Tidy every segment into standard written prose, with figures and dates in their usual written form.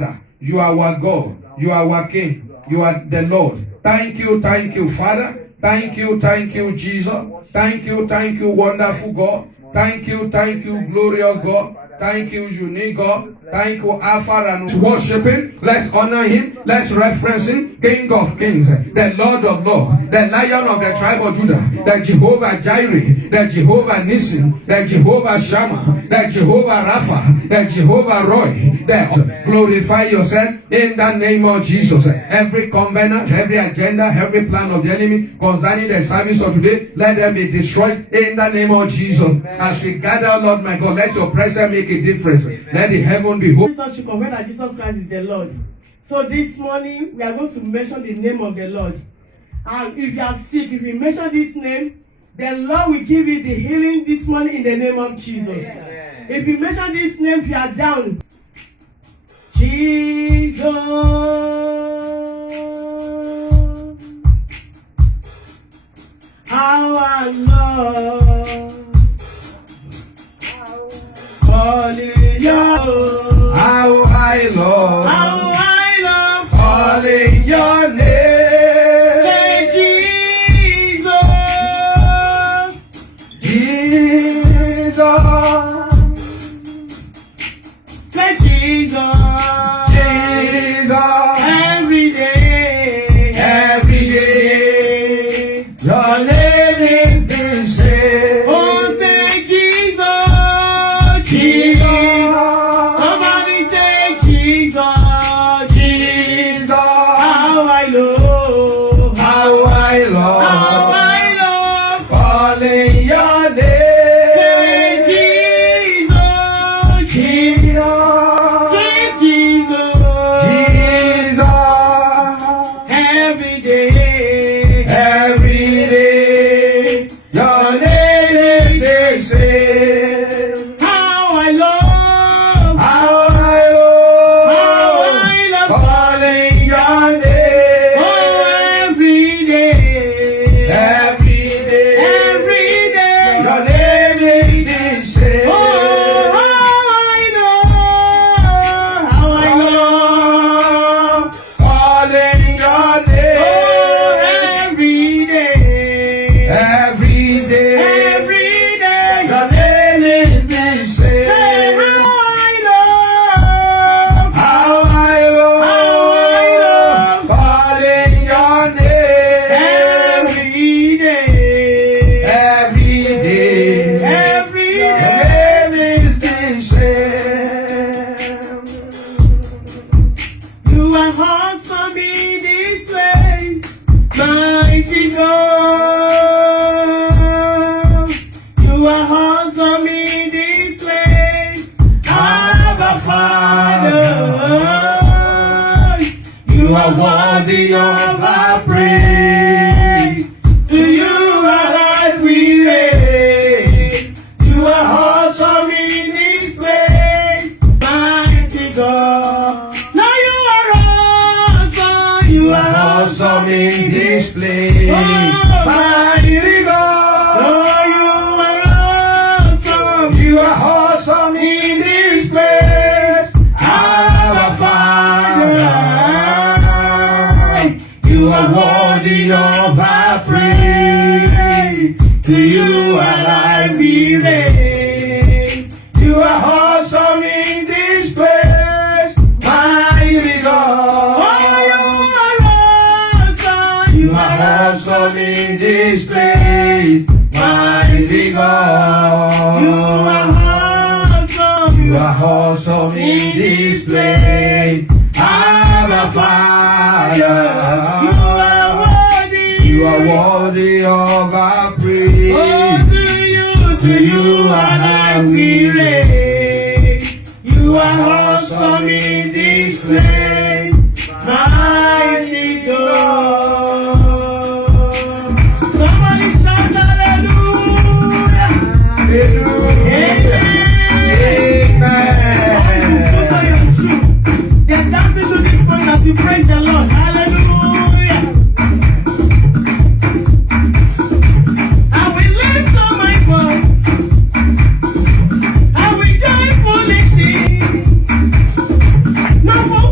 You are our God. You are our King. You are the Lord. Thank you, Father. Thank you, Jesus. Thank you, wonderful God. Thank you, glorious God. Thank you, unique God. Thank you, Alpha and worship Him. Let's honor Him. Let's reference Him. King of Kings, the Lord of Lords, the Lion of the tribe of Judah, the Jehovah Jireh, the Jehovah Nissi, the Jehovah Shammah, the Jehovah Rapha, the Jehovah Roy. Glorify yourself in the name of Jesus. Every covenant, every agenda, every plan of the enemy concerning the service of today, let them be destroyed in the name of Jesus. As we gather, Lord my God, let your presence make a difference. Let the heaven be holy. To confess that Jesus Christ is the Lord. So this morning we are going to mention the name of the Lord. And if you are sick, if you mention this name, the Lord will give you the healing this morning in the name of Jesus. Amen. If you mention this name, if you are down, Jesus, how I love calling your how I love calling your name. Say Jesus, Jesus. say Jesus, Jesus. every day, Every day, your name is the same. Oh, say Jesus, Jesus. Somebody say Jesus, Jesus. how I love, How I love calling your name. Say Jesus, Jesus. say Jesus, Jesus. every day, Every day, your name is the same. how I love, How I love calling your name. oh, every day, Every day, every day, your name is the same. oh, how I love, Calling your oh, name. every day, Every day, every day, your name is the say same. how I love, How I love calling your name. every day, Every day, every your day. name is the same. You are awesome in this place, mighty God. You are awesome in this place, Abba Father. You are worthy of our praise. To you our life we raise. You are awesome in this place, mighty God. Now you are awesome. You are Awesome in this place. Mighty God. Oh, you are awesome. You are awesome in this place. Our Father. You are worthy of our praise. To you our life we raise. You are awesome in this place. Mighty God. Oh, you are awesome. You are awesome in this place. Mighty God. You are awesome. You are awesome in this place. Our Father. You are worthy. You are worthy of our praise. Oh, to you and I we raise. You are awesome in this place, mighty God. Somebody shout hallelujah. Hallelujah. Amen. Put on your shoe. They're dancing to this point as you praise the Lord. Hallelujah. I will lift up my voice. I will joyfully sing. Now for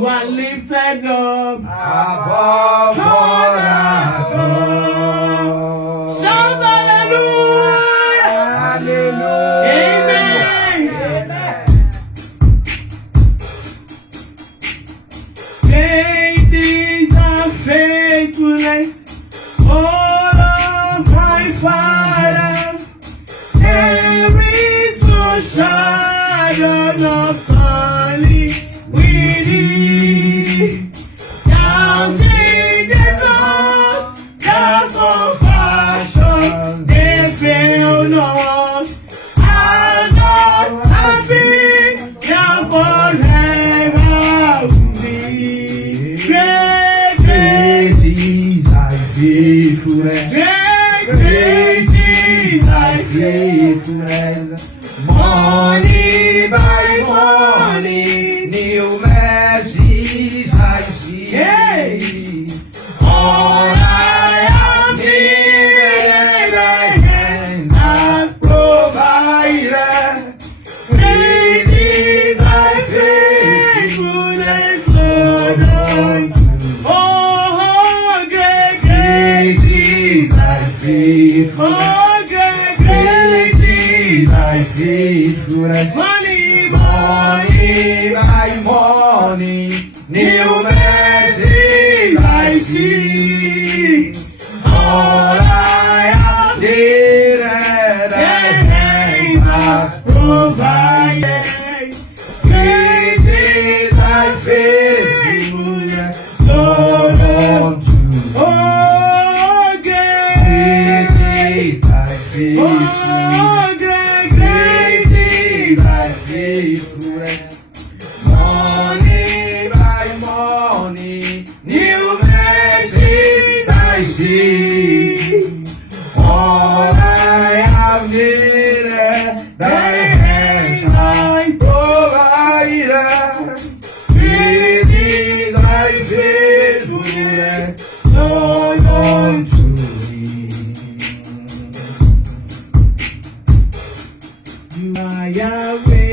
You are lifted up above all others. Shout hallelujah. Hallelujah. Amen. Great is our faithfulness, oh Lord, my Father. There is no shadow of turning with thee. Thou changest not, thy compassion, they fail not. Our God has been there forever with thee. Great, great, Great is thy faithfulness. great is thy Faithfulness. Morning by morning, new mercies I see. All I have needed, thy hand hath provided. Great is thy faithfulness, Lord, unto me. Oh, great, Great is thy faithfulness. oh, great, Great is thy faithfulness. morning, Morning by morning, new mercies I see. All I have needed, thy hand hath provided. Great is thy faithfulness, Lord, unto me. oh, great, Great is thy faithfulness. oh, great, Great is thy faithfulness. Morning by morning, new mercies I see. All I have needed, thy hands have provided. Great is thy faithfulness, Lord, unto me. you are Yahweh.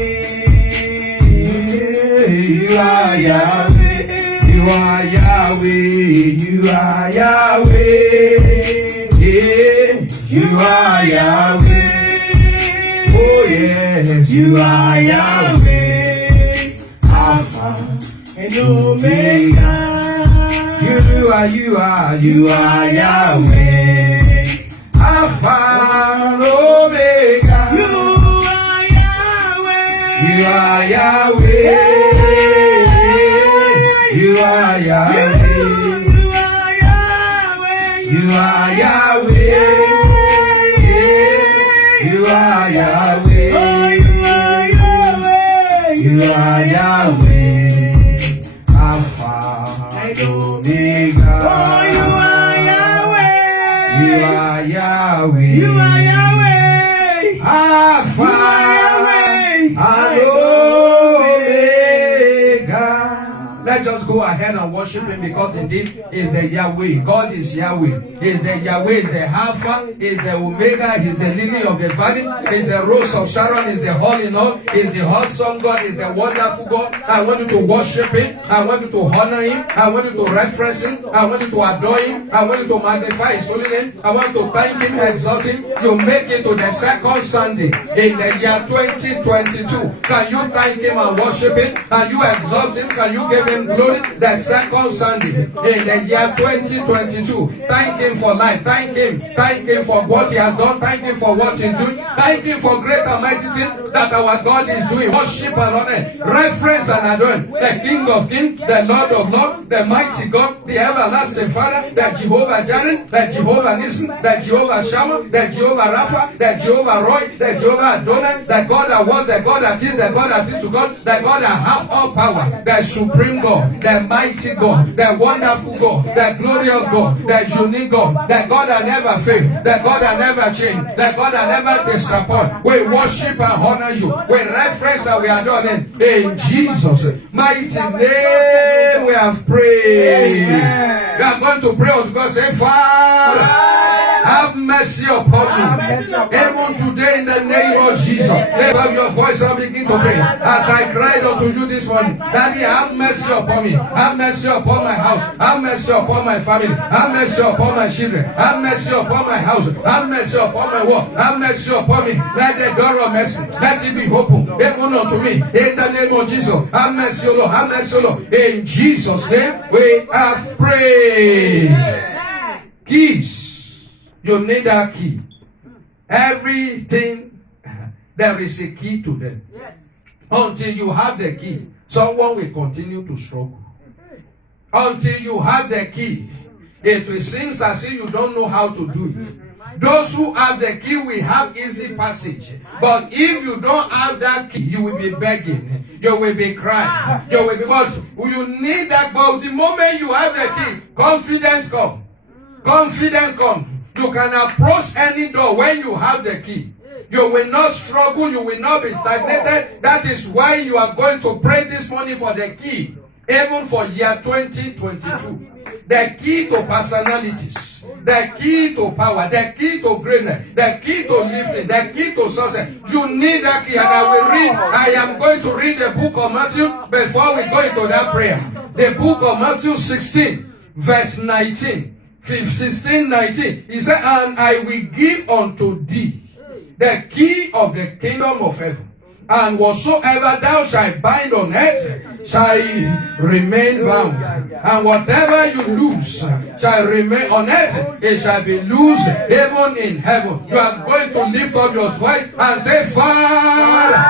You are Yahweh, you are Yahweh, you are Yahweh, yeah, you are Yahweh, oh yes, you are Yahweh, Alpha And Omega. you are Yahweh, Alpha and Omega, You are Yahweh. you are Yahweh, you are Yahweh. You are Yahweh. You are Yahweh. Oh, you are Yahweh. You are Yahweh. Alpha and Omega. Oh, you are Yahweh. You are Yahweh. You are Yahweh. Alpha Yahweh. and Omega. Let's just go ahead and worship Him, because indeed is the Yahweh. God is Yahweh. Is the Yahweh, is the Alpha, is the Omega, is the lily of the valley, is the rose of Sharon, is the all in all, is the awesome God, is the wonderful God. I want you to worship Him. I want you to honor Him. I want you to reference Him. I want you to adore Him. I want you to magnify His holy name. I want you to thank Him, exalt Him. You make it to the second Sunday in the year 2022. Can you thank Him and worship Him? Can you exalt Him? Can you give Him glory? The second Sunday in the year 2022. Thank Him for life. Thank Him. Thank Him for what He has done. Thank Him for what He's doing. Thank Him for great and mighty things that our God is doing. Worship and honor. Reference and adore Him. The King of Kings, the Lord of Lords, the mighty God, the everlasting Father, the Jehovah Jireh, the Jehovah Nissi, the Jehovah Shammah, the Jehovah Rapha, the Jehovah Roy, the Jehovah Adonai, the God that was, the God that is, the God that is to God, the God that has all power, the supreme God, the mighty God, the wonderful God, the glorious God, the unique God, the God that never fails, the God that never change, the God that never disappoint. We worship and honor you. We reference and we adore Him. In Jesus' mighty name we have prayed. We are going to pray to God. Say, Father, have mercy upon me. Even today in the name of Jesus. Lift up your voice and begin to pray. As I cried unto you this morning, Daddy, have mercy upon me. Have mercy upon my house. Have mercy upon my family. Have mercy upon my children. Have mercy upon my house. Have mercy upon my work. Have mercy upon me. Let the door of mercy, let it be open. Open unto me. In the name of Jesus. Have mercy, O Lord. Have mercy, O Lord. In Jesus' name, we have prayed. Keys. You need a key. Everything, there is a key to them. Yes. Until you have the key, someone will continue to struggle. Until you have the key, it will seem as if you don't know how to do it. Those who have the key will have easy passage. But if you don't have that key, you will be begging. You will be crying. You will be what? You need that. But the moment you have the key, confidence comes. Confidence comes. You can approach any door when you have the key. You will not struggle. You will not be stagnated. That is why you are going to pray this morning for the key. Even for year 2022. The key to personalities. The key to power. The key to greatness. The key to lifting. The key to success. You need that key. And I am going to read the book of Matthew before we go into that prayer. The book of Matthew 16 verse 19. 16, 19. He said, and I will give unto thee the key of the kingdom of heaven. And whatsoever thou shalt bind on earth shall remain bound. And whatever you loose shall remain on earth, it shall be loosed even in heaven. You are going to lift up your voice and say, Father,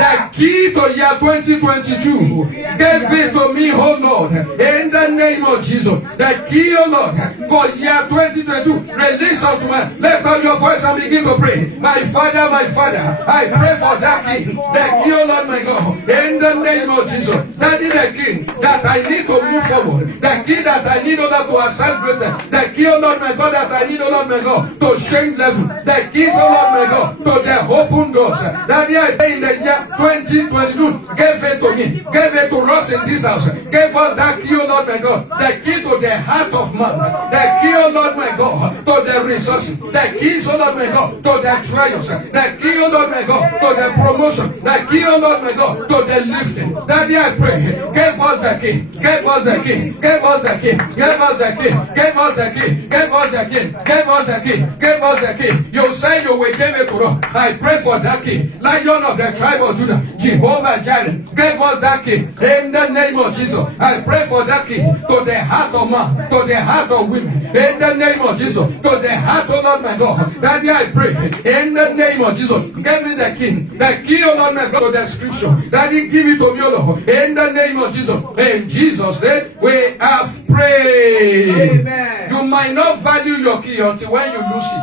the key to year 2022, give it to me, oh Lord, in the name of Jesus. The key, oh Lord, for year 2022, release unto me. Lift up your voice and begin to pray. My Father, I pray for that key. The key, oh Lord, my God, in the name of Jesus. That is the key that I need to move forward. The key that I need, oh Lord, to ascend greater. The key, oh Lord, my God, that I need, oh Lord, my God, to change level. The keys, oh Lord, my God, to the open doors. That I pray in the year 2022, give it to me. Give it to us in this house. Give us that key, oh Lord, my God. The key to the heart of man. The key, oh Lord, my God, to the resources. The keys, oh Lord, my God, to the trials. The key, oh Lord, my God, to the promotion. The key, oh Lord, my God, to the lifting. Daddy, I pray. Give us the key. Give us the key. Give us the key. Give us the key. Give us the key. Give us the key. Give us the key. Give us the key. You say you will give it to us. I pray for that key. Lion of the tribe of Judah. Jehovah Jireh. Give us that key. In the name of Jesus. I pray for that key to the heart of man. To the heart of women. In the name of Jesus. To the heart of Lord my God. Daddy, I pray. In the name of Jesus. Give me the key. The key of Lord my God to the scripture. Daddy, give it to me, Lord. In the name of Jesus. In Jesus' name, we have prayed. Amen. You might not value your key until when you lose it.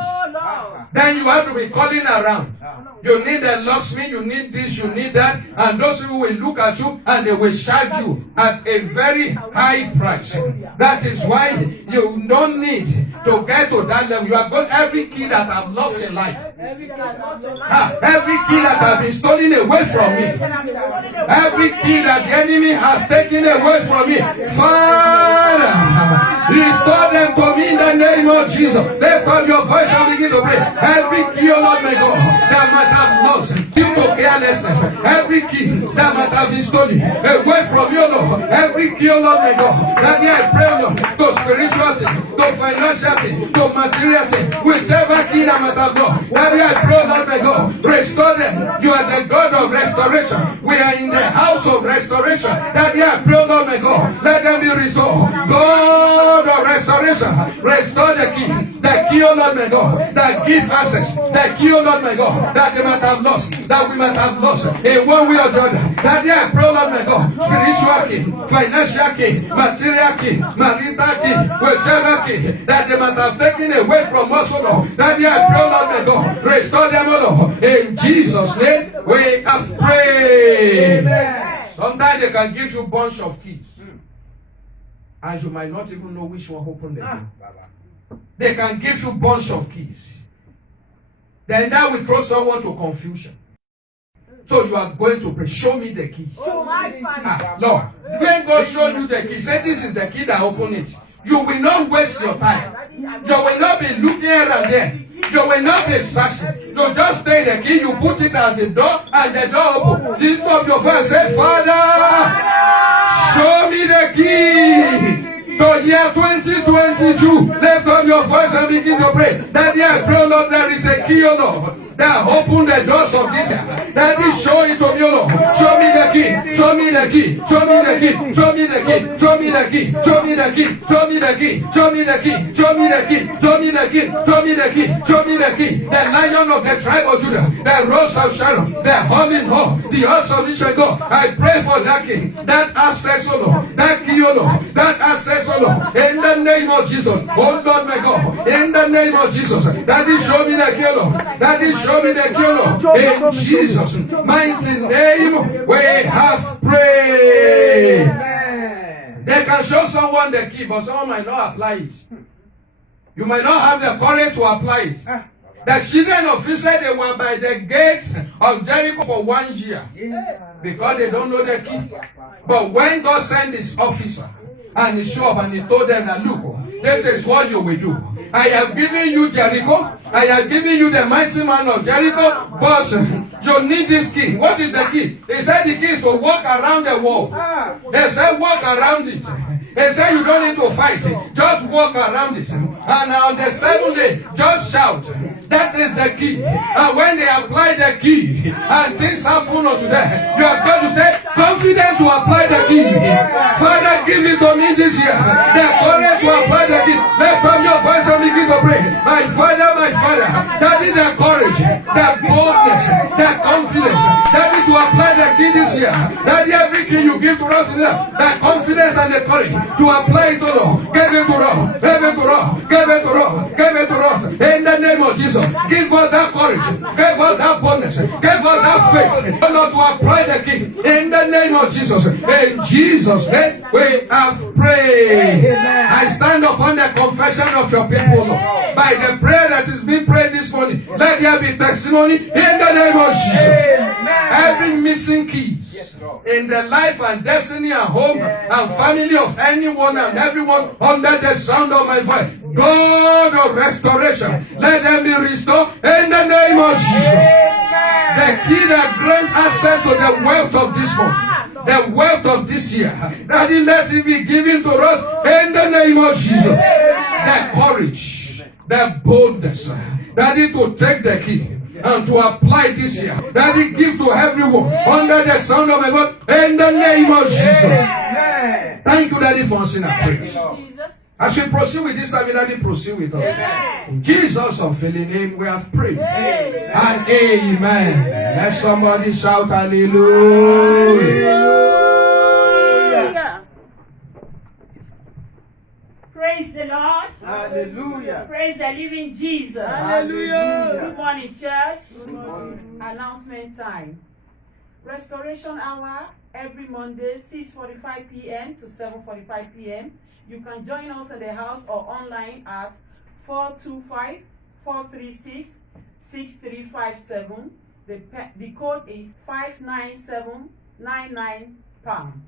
Then you have to be calling around. You need a locksmith, you need this, you need that. And those people will look at you and they will charge you at a very high price. That is why you don't need to get to that level. You have got every key that I've lost in life. Every key that has been stolen away from me. Every key that the enemy has taken away from me. Father, restore them to me in the name of Jesus. Lift up your voice and begin to pray. Every key, oh Lord my God, that might have lost due to carelessness. Every key that might have been stolen away from you, Lord. Every key, oh Lord my God, that I pray, Lord, to spirituality, to financiality, to materiality, whichever key that might have lost. That I pray, Lord my God, restore them. You are the God of restoration. We are in the house of restoration. That I pray, Lord my God, let them be restored. God of restoration, restore the key, oh Lord my God, that give access, the key, oh Lord my God, that they might have lost, that we might have lost in one way or the other. That they are pro, Lord my God, spiritual key, financial key, material key, marital key, whichever key that they might have taken away from us, oh Lord. That they are pro, Lord my God, restore them, oh Lord. In Jesus' name, we have prayed. Amen. Sometimes they can give you a bunch of keys, and you might not even know which one opened them. They can give you a bunch of keys. Then that will throw someone to confusion. So you are going to pray, show me the key. Lord, when God showed you the key, say this is the key that opened it. You will not waste your time. You will not be looking here and there. You will not be searching. You just take the key, you put it at the door, and the door open. Lift up your voice and say, Father, show me the key to year 2022. Lift up your voice and begin to pray. That year, pray, Lord, there is a key, O Lord, that open the doors of this year. That is show it to me, O Lord. Show me the key. Show me the key. Show me the key. Show me the key. Show me the key. Show me the key. Show me the key. Show me the key. Show me the key. Show me the key. Show me the key. Show me the key. The Lion of the tribe of Judah, the Rose of Sharon, the Humming Hall, the Horse of Israel. God, I pray for that key, that access, O Lord, that key, O Lord, that access, O Lord, in the name of Jesus. Oh Lord, my God, in the name of Jesus. That is show me the key, O Lord. That is show me the key, O Lord. In Jesus' mighty name, we have prayed. They can show someone the key, but someone might not apply it. You might not have the courage to apply it. The children of Israel, they were by the gates of Jericho for 1 year because they don't know the key. But when God sent his officer and he showed up and he told them that, look, this is what you will do. I have given you Jericho. I have given you the mighty man of Jericho. But you need this key. What is the key? He said the key is to walk around the wall. He said walk around it. He said you don't need to fight. Just walk around it. And on the 7th day, just shout. That is the key. And when they apply the key and things happen unto them, you are going to say, confidence to apply the key. Father, give it to me this year. The courage to apply the key. Lift up your voice and begin to pray. My Father, that is the courage, the boldness, the confidence. That is to apply the key this year. That is every key you give to us in there. The confidence and the courage to apply it to us. Give it to us. Give it to us. Give it to us. Give it to us. In the name of Jesus. Give us that courage. Give us that boldness. Give us that faith. Lord, to apply the key. In the name of Jesus. In Jesus' name we have prayed. I stand upon the confession of your people, Lord. By the prayer that is being prayed this morning, let there be testimony in the name of Jesus. Every missing key in the life and destiny and home and family of anyone and everyone under the sound of my voice, God of restoration, let them be restored in the name of Jesus. The key that grants access to the wealth of this month, the wealth of this year, that it let it be given to us in the name of Jesus. The courage, the boldness, that it to take the key and to apply this year, that it gives to everyone under the sound of my voice in the name of Jesus. Thank you, Daddy, for answering our prayer. As we proceed with this, Daddy, proceed with us. In Jesus' unfailing name, we have prayed. And amen. Let somebody shout hallelujah. Praise the Lord. Hallelujah. Praise the living Jesus. Hallelujah. Good morning, church. Good morning. Announcement time. Restoration hour every Monday, 6:45 p.m. to 7:45 p.m. You can join us in the house or online at 425-436-6357. The code is 59799#.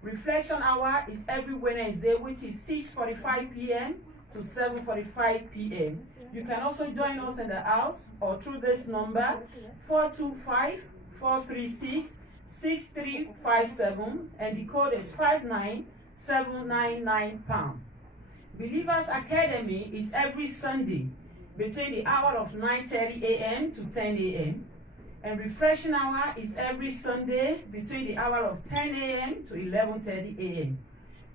Reflection hour is every Wednesday, which is 6:45 p.m. to 7:45 p.m. You can also join us in the house or through this number 425-436-6357, and the code is 59799#. Believers Academy is every Sunday between the hour of 9:30 a.m. to 10 a.m. And refreshing hour is every Sunday between the hour of 10 a.m. to 11:30 a.m.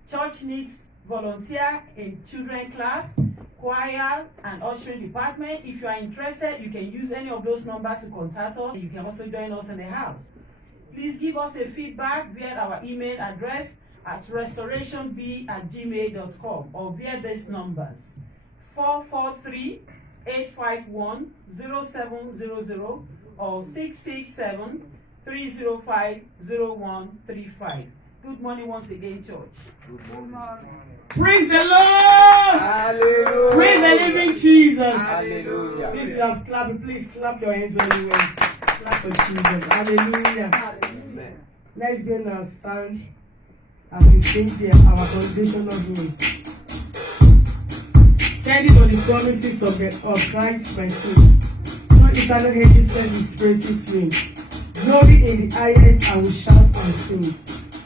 Church needs volunteer in children class, choir, and ushering department. If you are interested, you can use any of those numbers to contact us. You can also join us in the house. Please give us a feedback via our email address at restorationb@gmail.com or via these numbers 443-851-0700 or 667-305-0135. Good morning once again, church. Good morning. Praise the Lord! Hallelujah. Praise the living Jesus! Hallelujah. Please clap your hands very well. Clap for Jesus. Hallelujah. Amen. Let's go now stand as we sing here our congregational hymn. Standing on the promises of Christ my King. No eternal hating his praises me. Glory in the highest, I will shout and sing.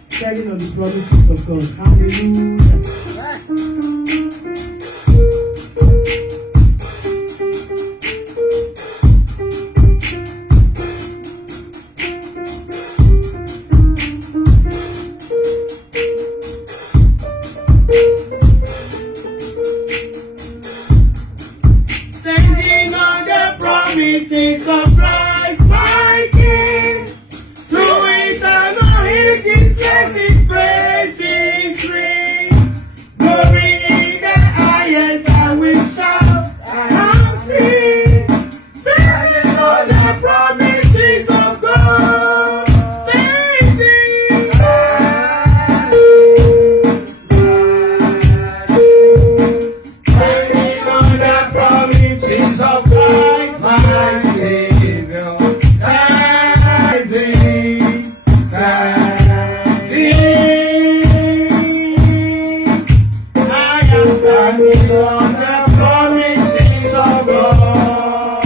Standing on the promises of God. Hallelujah. Standing on the promises of Christ my King. Through eternal his blessings, praises ring. Glory in the highest, I will shout and sing. Standing on the promises of God. Standing on the promises of Christ my Savior. Standing on the promises of God.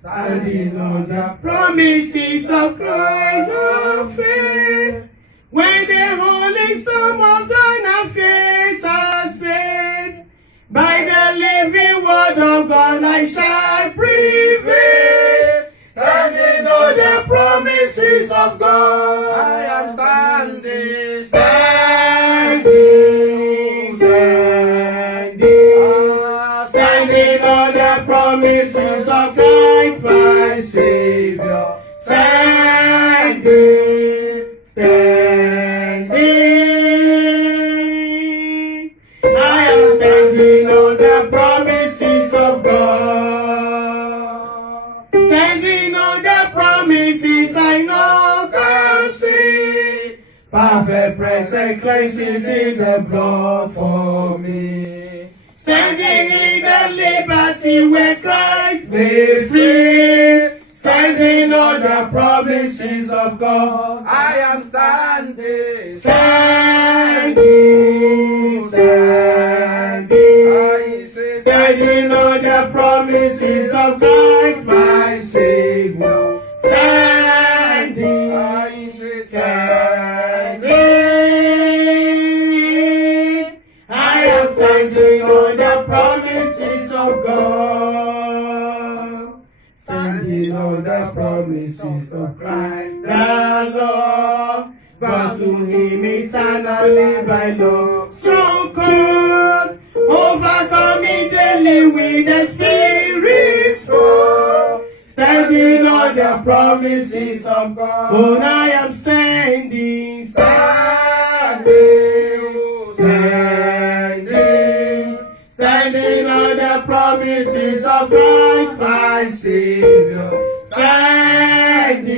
Standing on the promises of Christ of faith. When the holy storm of thine face are saved, by the living word of God I shall prevail. Standing on the promises of God, I am standing, standing on the promises of Christ my Savior. Standing, I am standing on the promises of God. Standing on the promises I know can see. Perfect present cleanses in the blood for me. Standing in the liberty where Christ made free. Standing on the promises of God, I am standing, standing on the promises of Christ my Savior. Standing, I am standing on the promises of God. Standing on the promises of Christ the Lord, but to him eternally by love. Strong cold, overcoming daily with the Spirit's power. Standing on the promises of God, oh, I am standing, standing on the promises of Christ my Savior. Standing,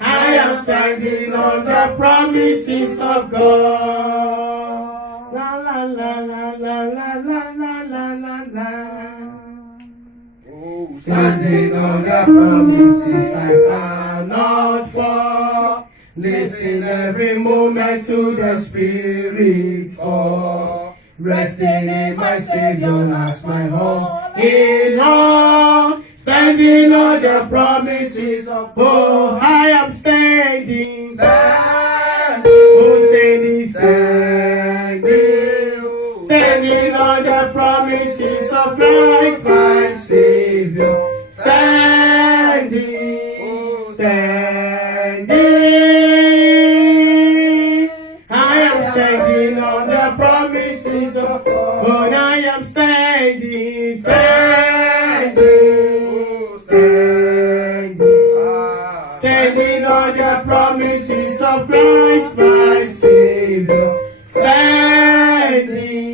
I am standing on the promises of God. La la la la la la la la la la. Standing on the promises I cannot fall. Listening every moment to the Spirit's call. Resting in my Savior as my hope in all. Standing on the promises of God. I am standing, standing on the promises of Christ my Savior. I am standing on the promises of God. I am standing, standing on the promises of Christ my Savior. Standing.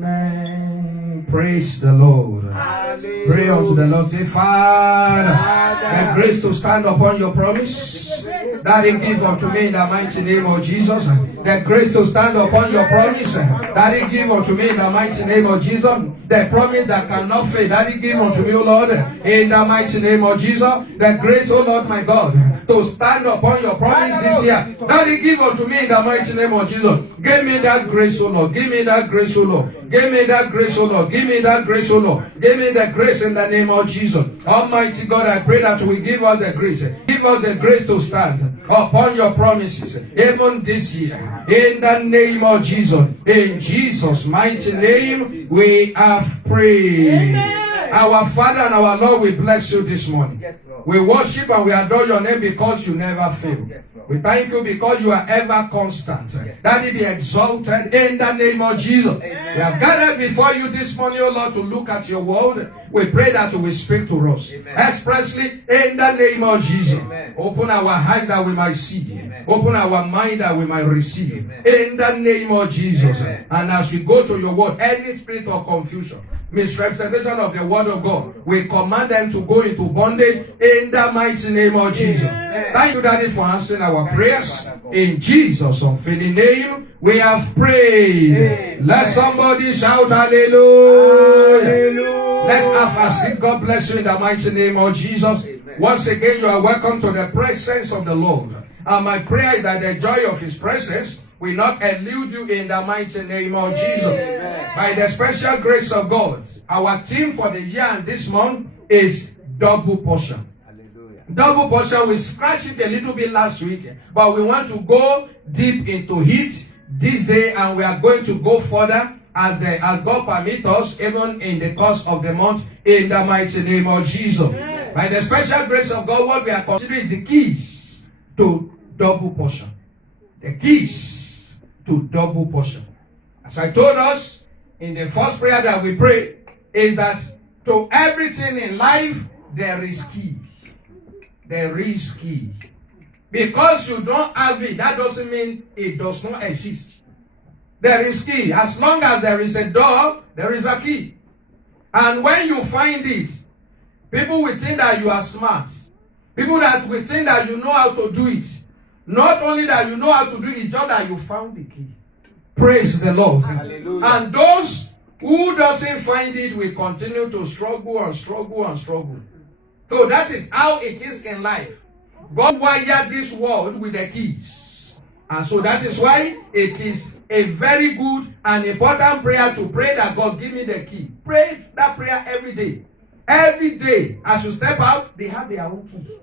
Amen. Praise the Lord. Hallelujah. Pray unto the Lord. Say, Father, the grace to stand upon your promise that He give unto me in the mighty name of Jesus. The grace to stand upon your promise that He give unto me in the mighty name of Jesus. The promise that cannot fail that He give unto me, O Lord, in the mighty name of Jesus. The grace, O Lord my God, to stand upon your promise this year that He give unto me in the mighty name of Jesus. Give me that grace, O Lord. Give me that grace, O Lord. Give me that grace, O Lord. Give me that grace, O Lord. Give me the grace in the name of Jesus. Almighty God, I pray that you will give us the grace. Give us the grace to stand upon your promises, even this year. In the name of Jesus. In Jesus' mighty name, we have prayed. Amen. Our Father and our Lord, we bless you this morning. Yes, Lord. We worship and we adore your name because you never fail. Yes, Lord. We thank you because you are ever constant. That it be exalted in the name of Jesus. Amen. We have gathered before you this morning, O Lord, to look at your word. We pray that you will speak to us Amen. expressly in the name of Jesus. Amen. Open our eyes that we might see. Amen. Open our mind that we might receive. Amen. In the name of Jesus. Amen. And as we go to your word, any spirit of confusion, misrepresentation of the word of God, we command them to go into bondage in the mighty name of Jesus. Amen. Thank you, Daddy, for answering our prayers. In Jesus' unfailing name, we have prayed. Amen. Let somebody shout hallelujah. Hallelujah. Let's have a seat. God bless you in the mighty name of Jesus. Amen. Once again, you are welcome to the presence of the Lord. And my prayer is that the joy of His presence will not elude you in the mighty name of Jesus. Amen. By the special grace of God, our theme for the year and this month is double portion. Hallelujah. Double portion, we scratched it a little bit last week, but we want to go deep into it this day, and we are going to go further as God permits us, even in the course of the month, in the mighty name of Jesus. Amen. By the special grace of God, what we are considering is the keys to double portion. The keys to double portion. As I told us in the first prayer that we pray, is that to everything in life, there is key. There is key. Because you don't have it, that doesn't mean it does not exist. There is key. As long as there is a door, there is a key. And when you find it, people will think that you are smart. People that will think that you know how to do it. Not only that you know how to do it, it's just that you found the key. Praise the Lord. Hallelujah. And those who doesn't find it will continue to struggle and struggle and struggle. So that is how it is in life. God wired this world with the keys. And so that is why it is a very good and important prayer to pray that God give me the key. Pray that prayer every day. Every day, as you step out, they have their own key.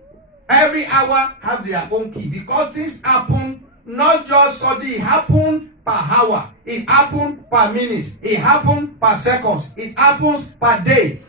Every hour have their own key. Because things happen not just suddenly, it happen per hour. It happen per minute. It happen per seconds. It happens per day.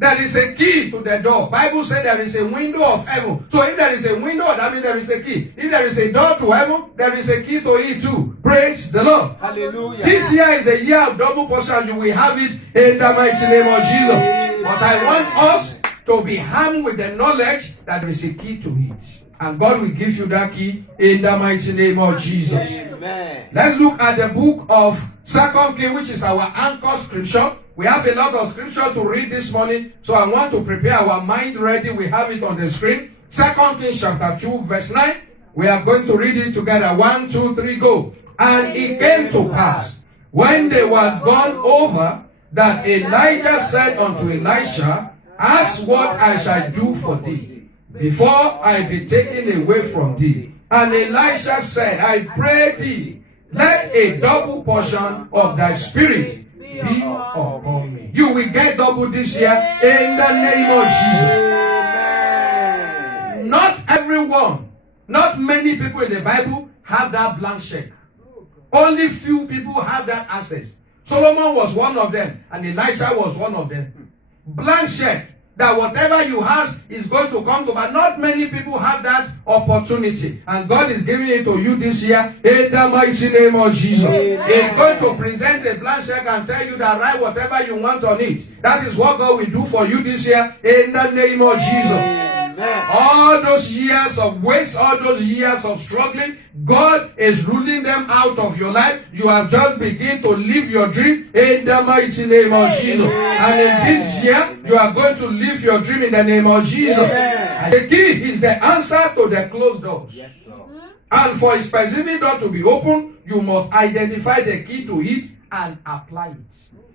There is a key to the door. Bible says there is a window of heaven. So if there is a window, that means there is a key. If there is a door to heaven, there is a key to it too. Praise the Lord. Hallelujah. This year is a year of double portion. You will have it in the mighty name of Jesus. But I want us to be armed with the knowledge that there is a key to it. And God will give you that key in the mighty name of Jesus. Amen. Let's look at the book of 2 Kings, which is our anchor scripture. We have a lot of scripture to read this morning, so I want to prepare our mind ready. We have it on the screen. 2 Kings chapter 2, verse 9. We are going to read it together. 1, 2, 3, go. And it came to pass, when they were gone over, that Elijah said unto Elisha, ask what I shall do for thee, before I be taken away from thee. And Elisha said, I pray thee, let a double portion of thy spirit be upon me. You will get double this year in the name of Jesus. Amen. Not everyone, not many people in the Bible have that blank check. Only few people have that access. Solomon was one of them, and Elisha was one of them. Blank check. That whatever you have is going to come to, but not many people have that opportunity. And God is giving it to you this year in the mighty name of Jesus. He's going to present a blank check and tell you that write whatever you want on it. That is what God will do for you this year in the name of Jesus. All those years of waste, all those years of struggling, God is ruling them out of your life. You have just begun to live your dream in the mighty name of Jesus. And in this year, you are going to live your dream in the name of Jesus. And the key is the answer to the closed doors. Yes, Lord. And for a specific door to be open, you must identify the key to it and apply it.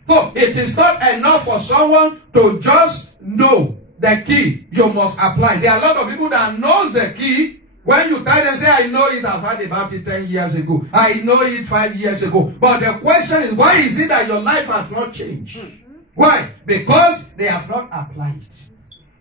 So it is not enough for someone to just know the key. You must apply. There are a lot of people that knows the key. When you tell them, say, I know it, I've heard about it 10 years ago. I know it 5 years ago. But the question is, why is it that your life has not changed? Why? Because they have not applied it.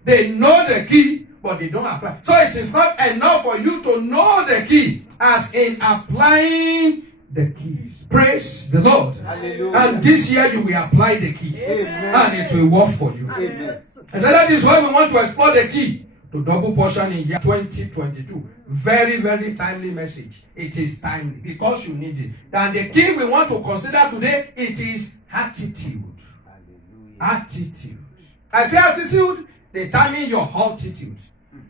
They know the key, but they don't apply. So it is not enough for you to know the key, as in applying the keys. Praise the Lord. Hallelujah. And this year you will apply the key. Amen. And it will work for you. Amen. And so that is why we want to explore the key to double portion in year 2022. Very, very timely message. It is timely because you need it. And the key we want to consider today, it is attitude. Attitude. I say attitude, determine your altitude.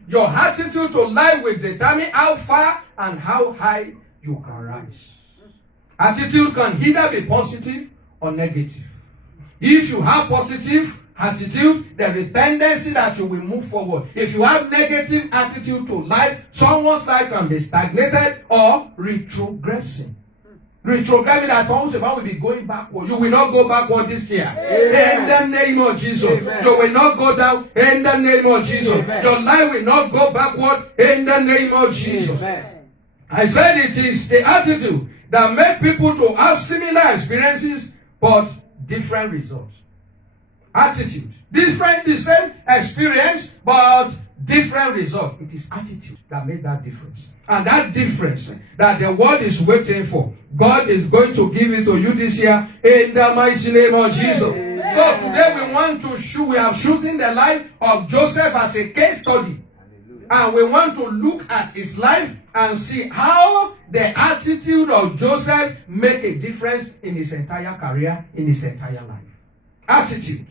Your attitude to life will determine how far and how high you can rise. Attitude can either be positive or negative. If you have positive attitude, there is tendency that you will move forward. If you have negative attitude to life, someone's life can be stagnated or retrogressing. Retrogressing, that almost about will be going backward. You will not go backward this year. Amen. In the name of Jesus. Amen. You will not go down in the name of Jesus. Amen. Your life will not go backward in the name of Jesus. Amen. I said it is the attitude that make people to have similar experiences but different results. Attitude. Different, the same experience but different result. It is attitude that made that difference. And that difference that the world is waiting for, God is going to give it to you this year in the mighty name of Jesus. Amen. So today we have chosen the life of Joseph as a case study. And we want to look at his life and see how the attitude of Joseph make a difference in his entire career, in his entire life. Attitude.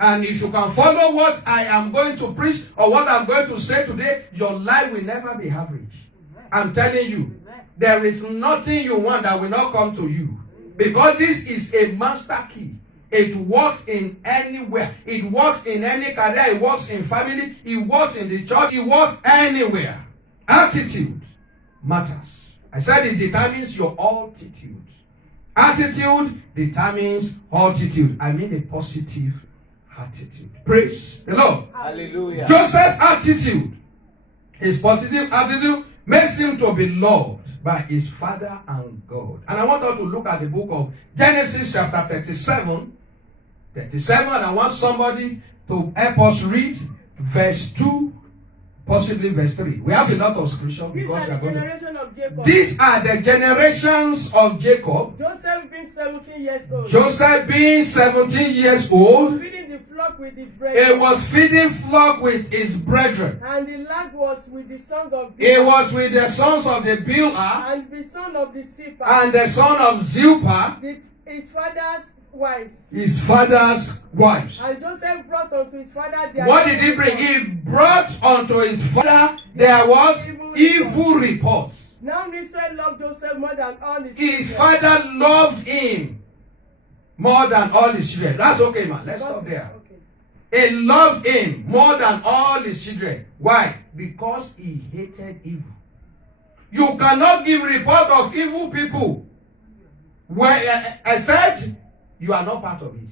And if you can follow what I am going to preach or what I'm going to say today, your life will never be average. I'm telling you, there is nothing you want that will not come to you. Because this is a master key. It works in anywhere. It works in any career. It works in family. It works in the church. It works anywhere. Attitude matters. I said it determines your altitude. Attitude determines altitude. I mean a positive attitude. Praise the Lord. Hallelujah. Joseph's attitude, his positive attitude, makes him to be loved by his father and God. And I want us to look at the book of Genesis chapter 37, and I want somebody to help us read verse 2, possibly verse 3. We have a lot of scripture because we are going to... These are the generations of Jacob. Joseph being 17 years old. Joseph being 17 years old. Feeding the flock with his brethren. He was feeding flock with his brethren. And the land was with the sons of He was with the sons of the Bilhah. And the son of the Zilpah. And the son of Zilpah. His father's wives. His father's wives. And Joseph brought unto his father their... What did he bring? He brought unto his father there was evil reports. Now Israel loved Joseph more than all his children. His children. father loved him more than all his children. That's okay, man. Let's stop there. Okay. He loved him more than all his children. Why? Because he hated evil. You cannot give report of evil people. Where I said you are not part of it.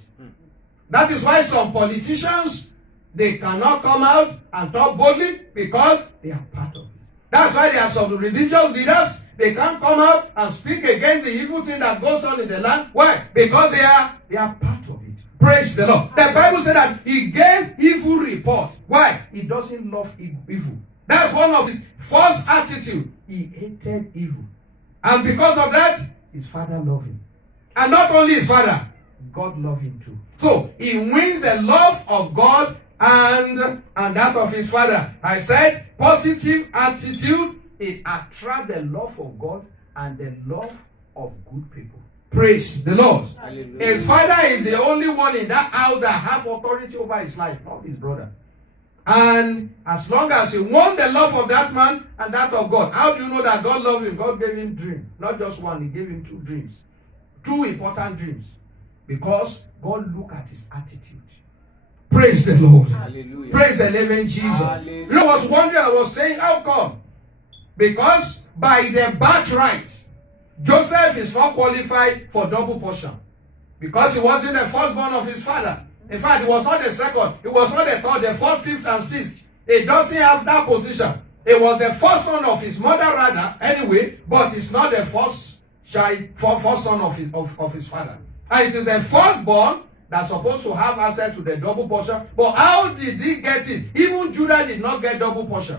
That is why some politicians, they cannot come out and talk boldly because they are part of it. That's why there are some religious leaders, they can't come out and speak against the evil thing that goes on in the land. Why? Because they are part of it. Praise the Lord. The Bible said that he gave evil report. Why? He doesn't love evil. That's one of his first attitude. He hated evil. And because of that, his father loved him. And not only his father, God loved him too. So he wins the love of God and that of his father. I said positive attitude, it attracts the love of God and the love of good people. Praise the Lord. Hallelujah. His father is the only one in that house that has authority over his life, not his brother. And as long as he won the love of that man and that of God, how do you know that God loved him? God gave him dreams. Not just one, he gave him 2 dreams. 2 important dreams. Because God looked at his attitude. Praise the Lord. Hallelujah. Praise the living Jesus. Hallelujah. You know, I was wondering, I was saying, how come? Because by the birthright, Joseph is not qualified for double portion. Because he wasn't the firstborn of his father. In fact, he was not the second. He was not the third, the fourth, fifth, and sixth. He doesn't have that position. He was the first son of his mother, rather, anyway, but he's not the first son of his father. And it is the firstborn that's supposed to have access to the double portion. But how did he get it? Even Judah did not get double portion.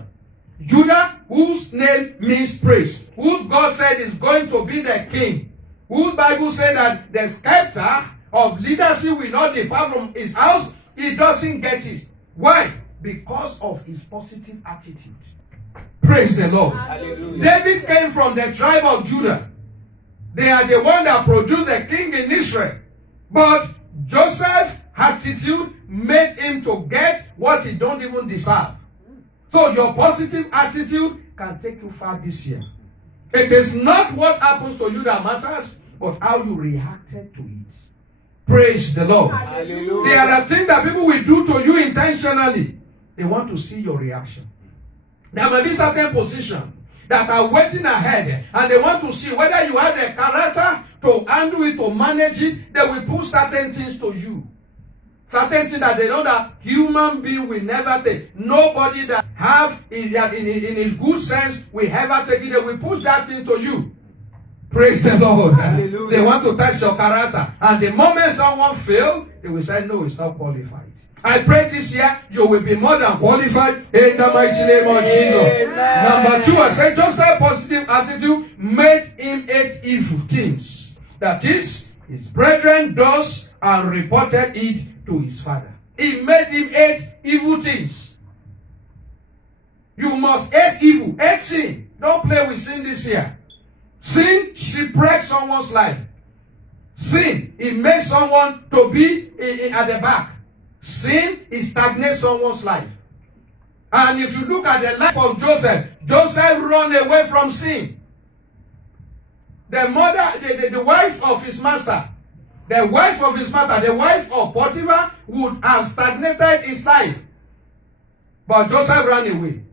Judah, whose name means praise, whose God said is going to be the king, whose Bible said that the scepter of leadership will not depart from his house, he doesn't get it. Why? Because of his positive attitude. Praise the Lord. Hallelujah. David came from the tribe of Judah. They are the one that produced the king in Israel. But Joseph's attitude made him to get what he don't even deserve. So your positive attitude can take you far this year. It is not what happens to you that matters, but how you reacted to it. Praise the Lord. Hallelujah. There are things that people will do to you intentionally. They want to see your reaction. There may be certain positions that are waiting ahead, and they want to see whether you have the character to handle it, to manage it. They will put certain things to you. Certain things that they know that human being will never take. Nobody that have in his good sense will ever take it. They will push that thing to you. Praise the Lord. Hallelujah. They want to test your character. And the moment someone fails, they will say, no, it's not qualified. I pray this year you will be more than qualified in the mighty name of Jesus. Amen. Number 2, I said Joseph's positive attitude made him 8 evil things. That is, his brethren does and reported it to his father. He made him 8 evil things. You must hate evil, hate sin. Don't play with sin this year. Sin shipwrecks someone's life. Sin, it makes someone to be at the back. Sin, it stagnates someone's life. And if you look at the life of Joseph, Joseph ran away from sin. The mother, the wife of his master, the wife of his mother, the wife of Potiphar would have stagnated his life. But Joseph ran away.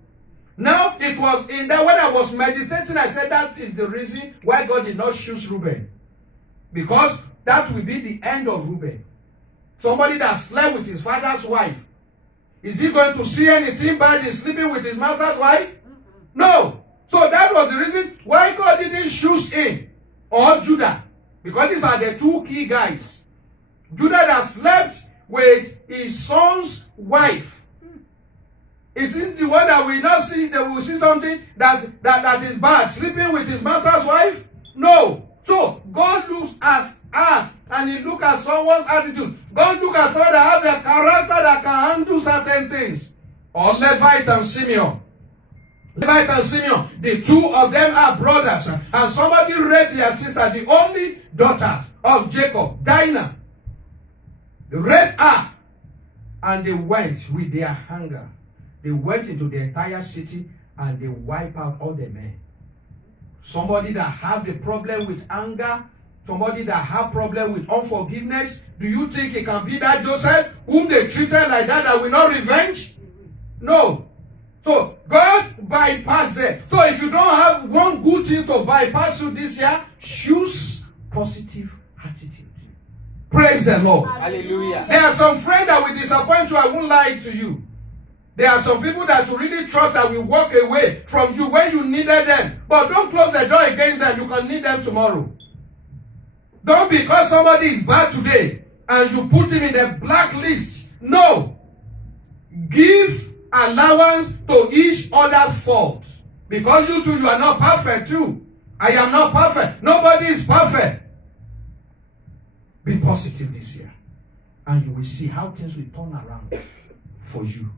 Now, it was in that when I was meditating, I said that is the reason why God did not choose Reuben. Because that will be the end of Reuben. Somebody that slept with his father's wife. Is he going to see anything bad in sleeping with his master's wife? No. So that was the reason why God didn't choose him or Judah. Because these are the 2 key guys. Judah that slept with his son's wife. Isn't the one that we not see, that will see something that is bad? Sleeping with his master's wife? No. So God looks at us and he looks at someone's attitude. God looks at someone that have the character that can handle certain things. Or Levite and Simeon. Levite and Simeon, the 2 of them are brothers. And somebody raped their sister, the only daughter of Jacob, Dinah. They raped her. And they went with their anger. They went into the entire city and they wiped out all the men. Somebody that have the problem with anger, somebody that have problem with unforgiveness, do you think it can be that Joseph, whom they treated like that will not revenge? No. So God bypassed them. So if you don't have one good thing to bypass you this year, choose positive attitude. Praise the Lord. Hallelujah. There are some friends that will disappoint you. I won't lie to you. There are some people that you really trust that will walk away from you when you needed them. But don't close the door against them. You can need them tomorrow. Don't because somebody is bad today and you put him in the blacklist. No. Give allowance to each other's fault. Because you two, you are not perfect too. I am not perfect. Nobody is perfect. Be positive this year. And you will see how things will turn around for you.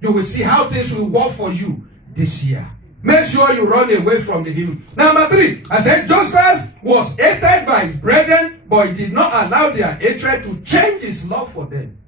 You will see how things will work for you this year. Make sure you run away from the evil. Number 3, I said Joseph was hated by his brethren, but he did not allow their hatred to change his love for them.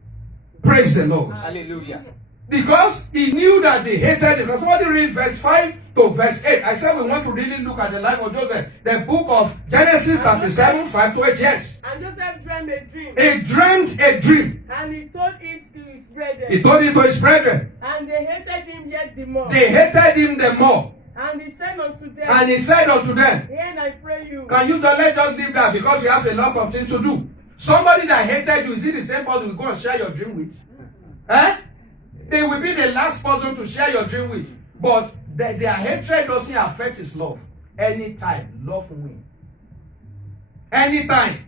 Praise the Lord. Hallelujah. Because he knew that they hated him. Now somebody read verse 5 to verse 8. I said we want to really look at the life of Joseph. The book of Genesis 37, 5 to 8. Yes. And Joseph dreamed a dream. He dreamt a dream. And he told it to his brethren. He told it to his brethren. And they hated him yet the more. They hated him the more. And he said unto them, And he said unto them, Hear I pray you. can you just let us leave that because we have a lot of things to do. Somebody that hated you, is it the same person you go and share your dream with? Eh? They will be the last person to share your dream with. But their hatred doesn't affect his love. Anytime, love will win. Anytime.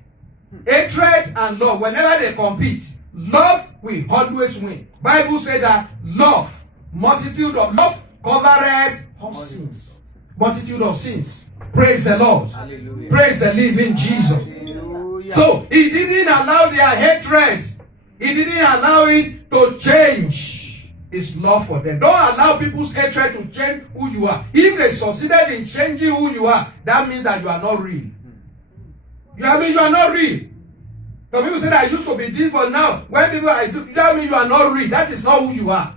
Hatred and love, whenever they compete, love will always win. Bible says that love, multitude of love covereth all sins. Multitude of sins. Praise the Lord. Hallelujah. Praise the living Jesus. Hallelujah. So he didn't allow their hatred. He didn't allow it to change his love for them. Don't allow people's hatred to change who you are. If they succeeded in changing who you are, that means that you are not real. You are not real. Some people say that I used to be this, but now when people that means you are not real. That is not who you are.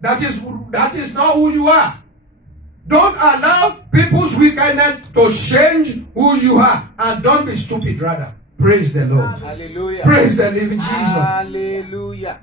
That is not who you are. Don't allow people's wickedness to change who you are, and don't be stupid. Rather, praise the Lord. Hallelujah. Praise the living Jesus. Hallelujah.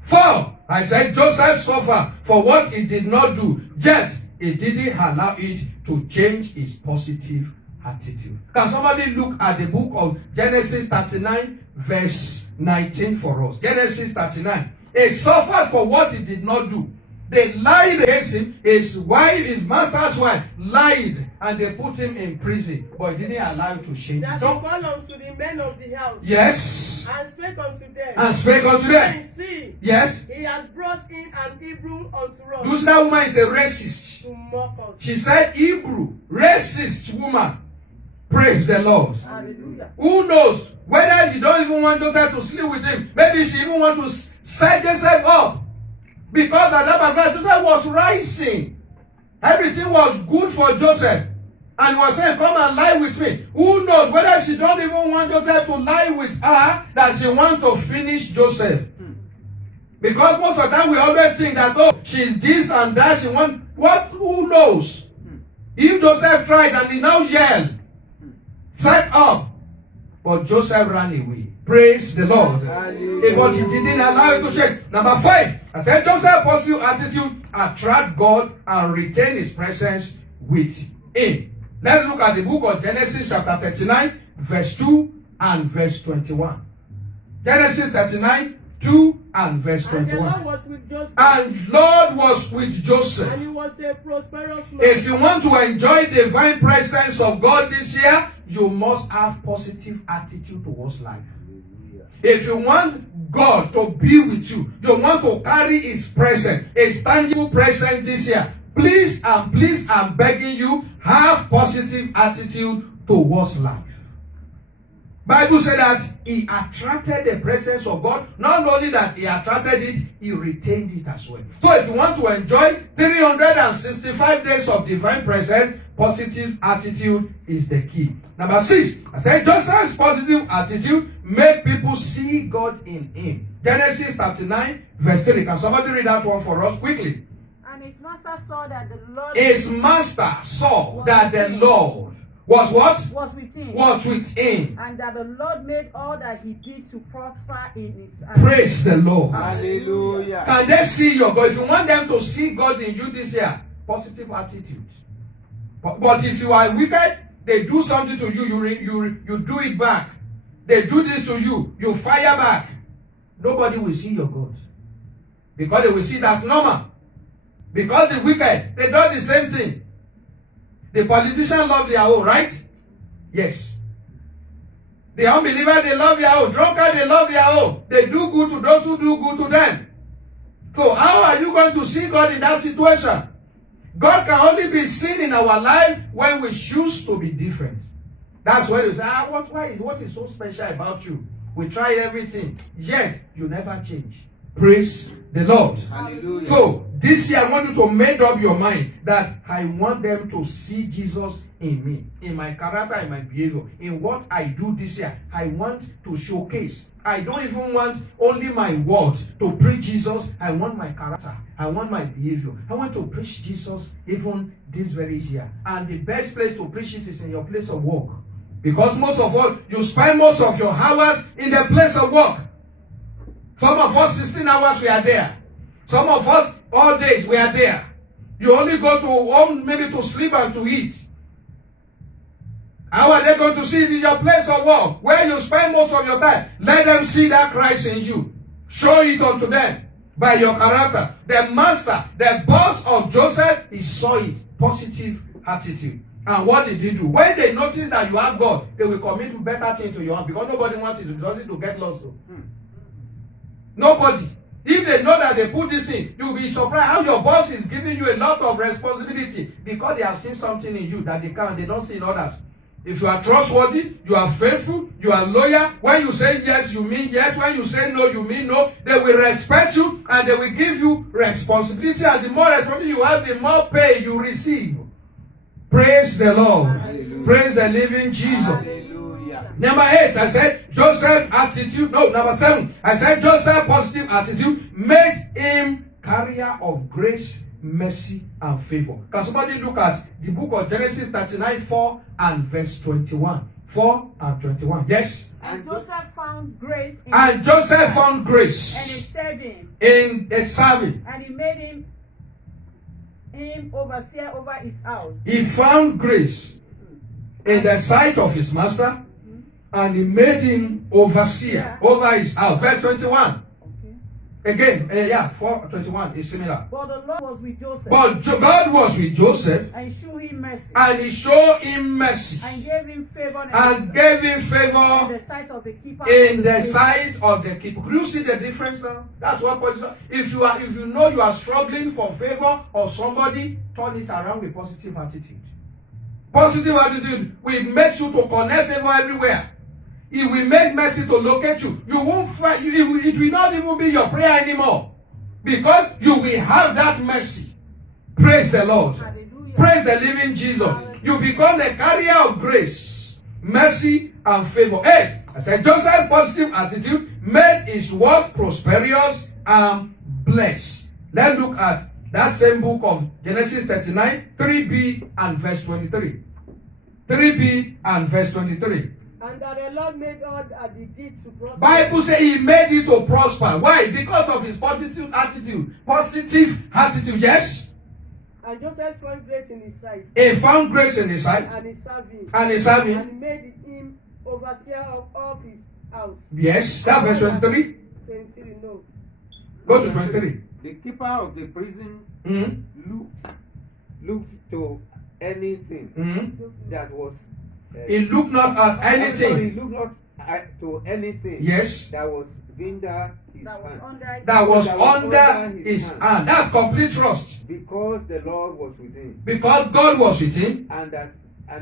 4. I said Joseph suffered for what he did not do, yet he didn't allow it to change his positive attitude. Can somebody look at the book of Genesis 39, verse 19 for us? Genesis 39. He suffered for what he did not do. They lied against him. His wife, his master's wife, lied, and they put him in prison. But he didn't allow it to change. That he So, called unto the men of the house. yes. And spake unto them. And spake unto them. And see, Yes. he has brought in an Hebrew unto us This that woman is a racist. to mock us. She said Hebrew, racist woman. Praise the Lord. Hallelujah. Who knows whether she don't even want Joseph to sleep with him? Maybe she even want to set Joseph up. Because at that time, Joseph was rising. Everything was good for Joseph. And he was saying, come and lie with me. Who knows whether she don't even want Joseph to lie with her, that she want to finish Joseph. Because most of the time we always think that, oh, she's this and that, she want, what, who knows? If Joseph tried and he now yelled, set up, but Joseph ran away. Praise the Lord. But he didn't allow it to change. Number 5, I said Joseph's positive attitude attract God and retain his presence with him. Let's look at the book of Genesis chapter 39, verse 2 and verse 21. Genesis 39, 2 and verse And the 21. Lord was with Joseph. And Lord was with Joseph. And he was a prosperous man. If you want to enjoy the divine presence of God this year, you must have positive attitude towards life. If you want God to be with you, you want to carry his presence, his tangible presence this year, please, I'm begging you, have positive attitude towards life. Bible said that he attracted the presence of God. Not only that he attracted it, he retained it as well. So if you want to enjoy 365 days of divine presence, positive attitude is the key. Number 6, I said Joseph's positive attitude make people see God in him. Genesis 39, verse 3. Can somebody read that one for us quickly? And his master saw that the Lord His master saw that the Lord was what? was with him. Was with him. And that the Lord made all that he did to prosper in his eyes. Praise the Lord. Hallelujah. Can they see your God? If you want them to see God in you this year, positive attitude. But if you are wicked, they do something to you, you do it back. They do this to you, you fire back. Nobody will see your God. Because they will see that's normal. Because the wicked, they do the same thing. The politicians love their own, right? Yes. The unbeliever, they love their own. Drunkard, they love their own. They do good to those who do good to them. So how are you going to see God in that situation? God can only be seen in our life when we choose to be different. That's why you say, what is so special about you? We try everything, yet you never change. Praise the Lord. Hallelujah. So this year I want you to make up your mind that I want them to see Jesus in me, in my character, in my behavior, in what I do this year. I want to showcase. I don't even want only my words to preach Jesus. I want my character. I want my behavior. I want to preach Jesus even this very year. And the best place to preach it is in your place of work. Because most of all, you spend most of your hours in the place of work. Some of us 16 hours we are there. Some of us all days we are there. You only go to home maybe to sleep and to eat. How are they going to see it in your place of work, where you spend most of your time? Let them see that Christ in you. Show it unto them by your character. The master, the boss of Joseph, he saw it. Positive attitude. And what did he do? When they notice that you have God, they will commit better things to your hand, because nobody wants it to get lost. Nobody. If they know that they put this in, you'll be surprised how your boss is giving you a lot of responsibility, because they have seen something in you that they don't see in others. If you are trustworthy, you are faithful, you are loyal. When you say yes, you mean yes. When you say no, you mean no. They will respect you and they will give you responsibility. And the more responsibility you have, the more pay you receive. Praise the Lord. Hallelujah. Praise the living Jesus. Hallelujah. Number 8, I said Joseph's attitude. No, number 7, I said Joseph's positive attitude made him carrier of grace, mercy, and favor. Can somebody look at the book of Genesis 39, 4 and verse 21? 4 and 21. Yes. And Joseph found grace in And his Joseph sight, found grace and he served him, in the serving. and he made him overseer over his house. He found grace in the sight of his master, and he made him overseer over his house. Verse 21. Again, 4:21 is similar. But the Lord was with Joseph, But God was with Joseph, and showed him mercy, and he showed him mercy, and gave him favor and gave him in favor the sight of the keeper. in the sight of the keeper. Could you see the difference now? That's one point. If you know you are struggling for favor of somebody, turn it around with positive attitude. Positive attitude will make you to connect favor everywhere. It will make mercy to locate you. You won't fight. It will not even be your prayer anymore, because you will have that mercy. Praise the Lord. Hallelujah. Praise the living Jesus. You become the carrier of grace, mercy, and favor. 8. I said Joseph's positive attitude made his work prosperous and blessed. Let's look at that same book of Genesis 39, 3b and verse 23. 3b and verse 23. And that the Lord made all that he did to prosper. Bible says he made it to prosper. Why? Because of his positive attitude. Positive attitude, yes. And Joseph found grace in his sight, He found grace in his sight, and he served him, and he served and him. he made him overseer of all his house. Yes, that verse 23. 23, no. Go to 23. The keeper of the prison Mm-hmm. looked to anything Mm-hmm. that was. He looked not at Sorry, anything. looked not to anything. Yes. That was under his That was hand. under That was That was under under his his hand. That's complete trust. Because the Lord was with him, Because God was with him. and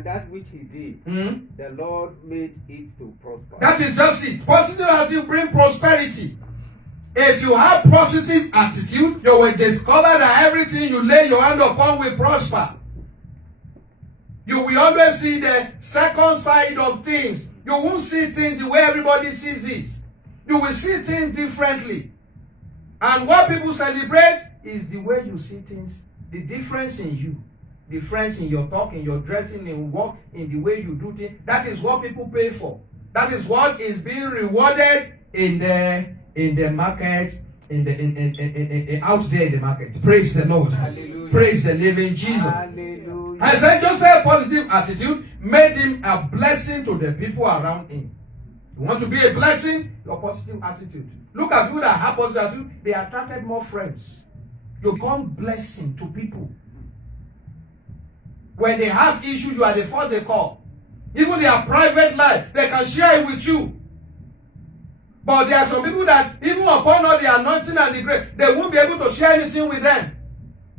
that which he did, Mm-hmm. the Lord made it to prosper. That is just it. Positive attitude brings prosperity. If you have positive attitude, you will discover that everything you lay your hand upon will prosper. You will always see the second side of things. You won't see things the way everybody sees it. You will see things differently. And what people celebrate is the way you see things, the difference in you, the difference in your talk, in your dressing, in work, in the way you do things. That is what people pay for. That is what is being rewarded in the market, out there in the market. Praise the Lord. Hallelujah. Praise the living Jesus. Hallelujah. I said Joseph's positive attitude made him a blessing to the people around him. You want to be a blessing? Your positive attitude. Look at people that have positive attitude. They attracted more friends. You become blessing to people. When they have issues, you are the first they call. Even their private life, they can share it with you. But there are some people that, even upon all the anointing and the grace, they won't be able to share anything with them.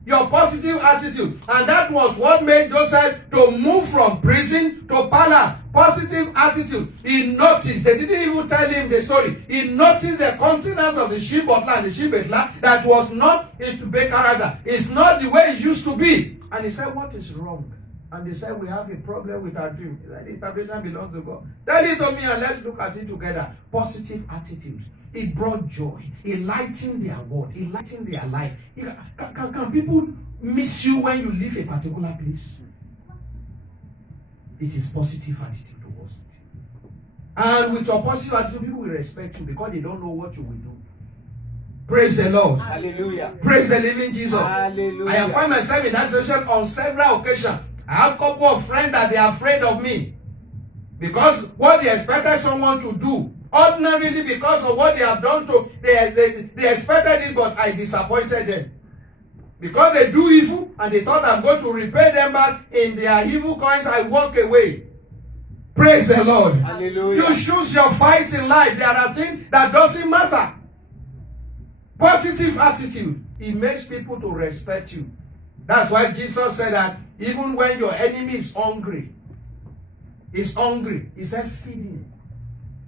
Your positive attitude. And that was what made Joseph to move from prison to palace. Positive attitude. He noticed, they didn't even tell him the story. He noticed the countenance of the sheep butler and the sheep butler that was not his character. It's not the way it used to be. And he said, what is wrong? And they said, we have a problem with our dream. He said, the interpretation belongs to God. Tell it to me and let's look at it together. Positive attitude. It brought joy. It lightened their world. It lightened their life. Can people miss you when you leave a particular place? It is positive attitude towards it. And with your positive attitude, people will respect you because they don't know what you will do. Praise the Lord. Hallelujah. Praise the living Jesus. Hallelujah. I have found myself in that situation on several occasions. I have a couple of friends that they are afraid of me. Because what they expected someone to do, ordinarily because of what they have done to, they expected it, but I disappointed them. Because they do evil and they thought I'm going to repay them back in their evil coins, I walk away. Praise the Lord. Hallelujah. You choose your fights in life. There are things that doesn't matter. Positive attitude. It makes people to respect you. That's why Jesus said that even when your enemy is hungry, he said feed him.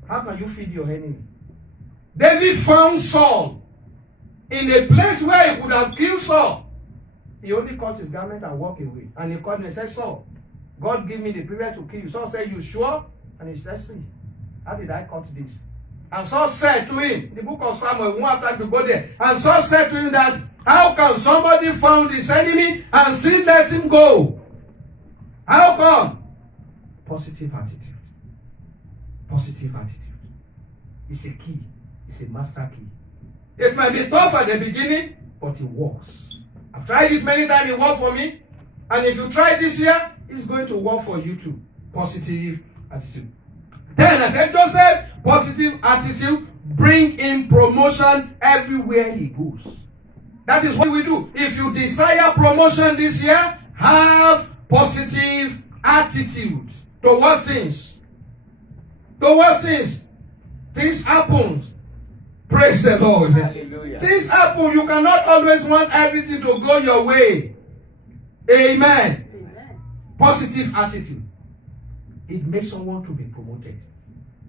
How can you feed your enemy? David found Saul in a place where he could have killed Saul. He only cut his garment and walked away. And he called him and said, Saul, God gave me the privilege to kill you. Saul said, you sure? And he said, see, how did I cut this? And Saul said to him, the book of Samuel, we won't have time to go there. And Saul said to him that, how can somebody find his enemy and still let him go? How come? Positive attitude. Positive attitude. It's a key. It's a master key. It might be tough at the beginning, but it works. I've tried it many times, it worked for me. And if you try this year, it's going to work for you too. Positive attitude. Then I said, Joseph, positive attitude, bring in promotion everywhere he goes. That is what we do. If you desire promotion this year, have positive attitude towards things. Towards things. Things happen. Praise the Lord. Hallelujah. Things happen. You cannot always want everything to go your way. Amen. Amen. Positive attitude. It makes someone to be promoted.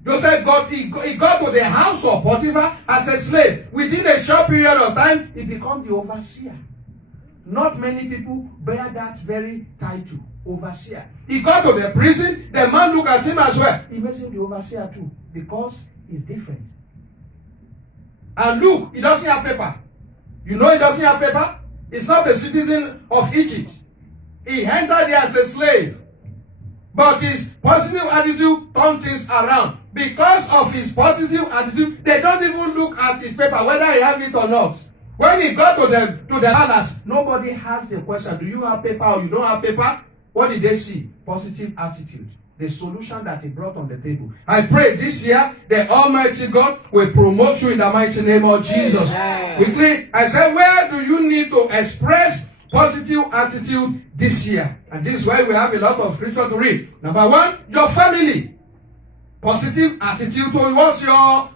Joseph got to the house of Potiphar as a slave. Within a short period of time, he becomes the overseer. Not many people bear that very title, overseer. He got to the prison, the man looked at him as well. He makes him the overseer too, because he's different. And look, he doesn't have paper. You know he doesn't have paper? He's not a citizen of Egypt. He entered there as a slave. But his positive attitude turned things around. Because of his positive attitude, they don't even look at his paper, whether he has it or not. When he got to the palace, nobody asked the question, do you have paper or you don't have paper? What did they see? Positive attitude. The solution that he brought on the table. I pray this year, the Almighty God will promote you in the mighty name of Jesus. Amen. Quickly, I said, where do you need to express positive attitude this year? And this is why we have a lot of scripture to read. Number one, your family. Positive attitude towards your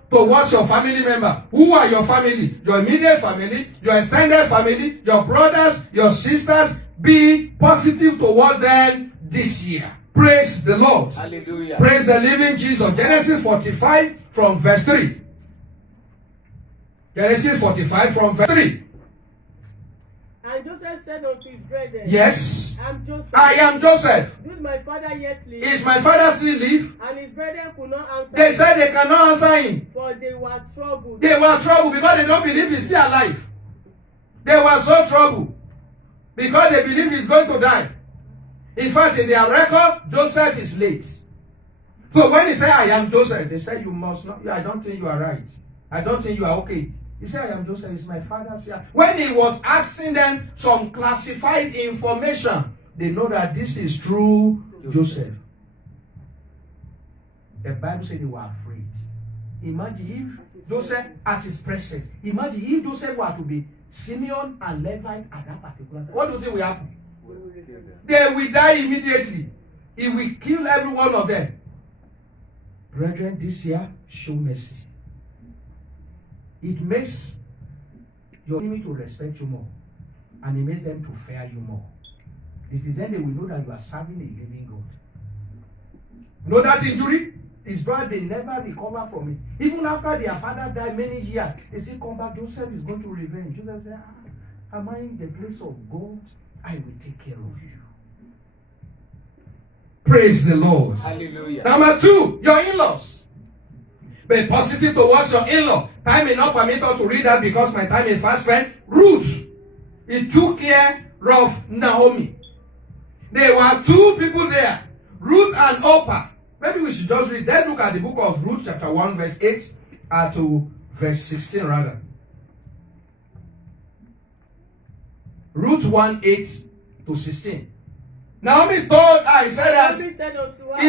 family member. Who are your family? Your immediate family, your extended family, your brothers, your sisters. Be positive towards them this year. Praise the Lord. Hallelujah. Praise the living Jesus. Genesis 45 from verse 3. Genesis 45 from verse 3. And Joseph said unto his brethren, Yes, I I am Joseph. am Joseph. Did my father yet live? Is my father still live? And his brethren could not answer They him, said they cannot answer him. for they were troubled. They were troubled because they don't believe he's still alive. They were so troubled because they believe he's going to die. In fact, in their record, Joseph is late. So when he said, I am Joseph, they said, you must not. I don't think you are right. I don't think you are okay. He said, I am Joseph. It's my father's here. When he was asking them some classified information, they know that this is true Joseph. The Bible said they were afraid. Imagine if Joseph at his presence. Imagine if Joseph were to be Simeon and Levite at that particular time. What do you think will happen? They will die immediately. He will kill every one of them. Brethren, this year, show mercy. It makes your enemy to respect you more. And it makes them to fear you more. This is then they will know that you are serving a living God. Know that injury? His brother, they never recover from it. Even after their father died many years, they say, come back, Joseph is going to revenge. Joseph said, am I in the place of God? I will take care of you. Praise the Lord. Hallelujah. Number 2, your in-laws. Be positive towards your in-law. Time may not permit us to read that because my time is fast spent. Ruth, he took care of Naomi. There were 2 people there, Ruth and Orpah. Maybe we should just read. Then look at the book of Ruth, chapter 1, verse 8 to verse 16 rather. Ruth 1, 8 to 16. Naomi told her, he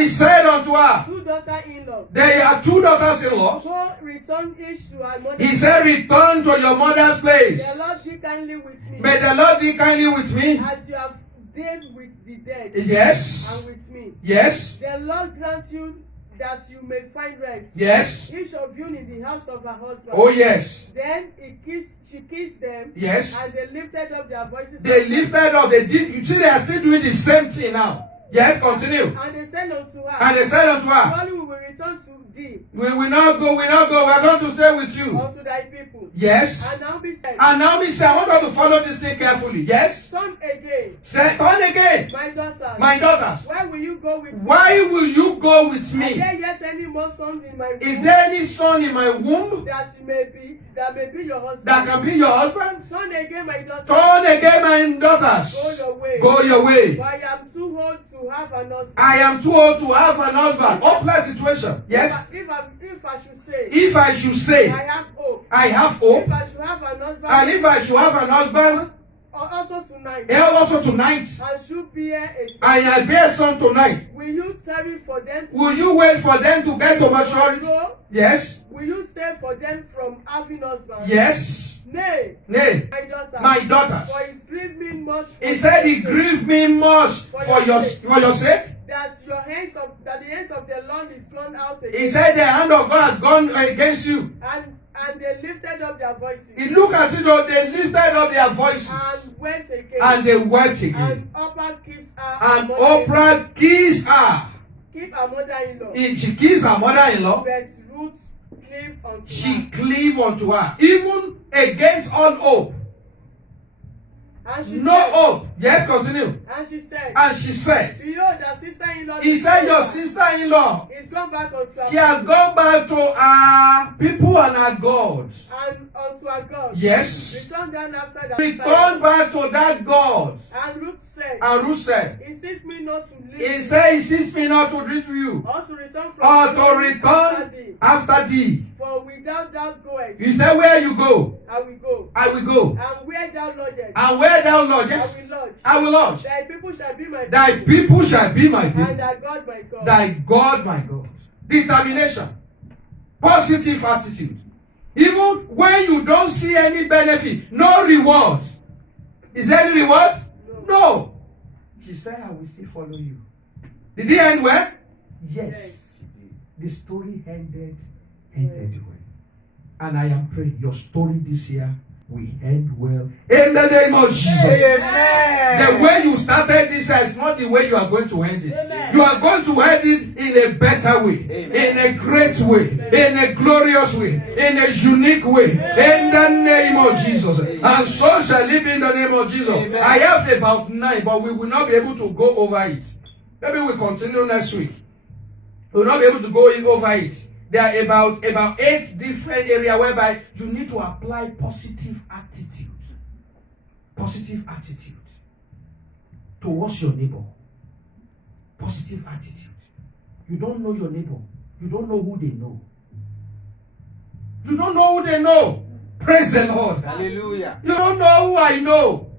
said unto her, 2 daughters-in-law. there are 2 daughters-in-law. Go return each to her mother. He said, return to your mother's place. The Lord deal kindly with me. May the Lord be kindly with me. As you have dealt with the dead. Yes. And with me. Yes. The Lord grant you that you may find rest. Yes. Each of you in the house of her husband. Oh, yes. Then she kissed them. Yes. And they lifted up their voices. They lifted up. They did. You see, they are still doing the same thing now. Yes, continue. And they said unto her. And they said unto her, surely we will return to thee. we will not go. We are going to stay with you. Unto thy people. Yes. And Naomi said. And Naomi said, I want us to follow this thing carefully. Yes. Son again. Say, turn again. My daughters. My daughters. Why will you go with me? Why will you go with Is me? there yet any more sons in my womb? Is there any son in my womb that may be your husband? that can be your husband? Son again, my daughter. Turn again, my daughters. Go your way. Go your way. For I am too old to have an husband. I am too old to have an husband. Hopeless situation. Yes. If I should say. If I should say, I have hope. I have hope. If I should have an husband. And if I should have an husband, also tonight. also tonight, I should bear a son. and I bear son tonight, Will you tarry for them? will you wait for them to get to maturity? Go? Yes. Will you stay for them from having husbands? Yes. Nay. Nay. My daughter. My daughters. For it grieved me much. He said it grieved me much for your sake. That the hands of the Lord is gone out against. He said the hand of God has gone against you. And they lifted up their voices. He looked at it, though, they lifted up their voices. And went again. And they wept again. And Oprah keeps her. And Oprah kissed her. Keep her mother-in-law. She kissed her mother-in-law. But Ruth cleaved unto She her. cleaved unto her. Even against all hope. And she No said, hope. Yes, continue. And she said. And she said, Behold, the sister-in-law. he said, your sister-in-law, is gone back unto her. she has gone back to her people and her God. And unto her God. Yes. Return down after that. Return back to that God. And Ruth said. And Ruth said, Insist me not to leave. he said, insist me not to read to you, Or to return from. or to after return thee. after thee. For without thou goest, He said, where you go, I will go. I will go. And where thou lodgest, And where thou I lodgest, will lodge. I will lodge. Thy people shall be my Thy people shall be my and people. thy God my God. Thy God, my God. Determination. Positive attitude. Even when you don't see any benefit, no reward. Is there any reward? No. She said, I will still follow you. Did it end well? Yes. The story ended well. And I am praying your story this year will end well. In the name of Jesus. Amen. The way you started this is not the way you are going to end it. Amen. You are going to end it in a better way, in a great way, in a glorious way, in a unique way. In the name of Jesus. And so shall it be in the name of Jesus. I have about 9, but we will not be able to go over it. Maybe we continue next week. We will not be able to go over it. There are about 8 different areas whereby you need to apply positive attitude. Positive attitude towards your neighbor. Positive attitude. You don't know your neighbor. You don't know who they know. You don't know who they know. Praise the Lord. Hallelujah. You don't know who I know.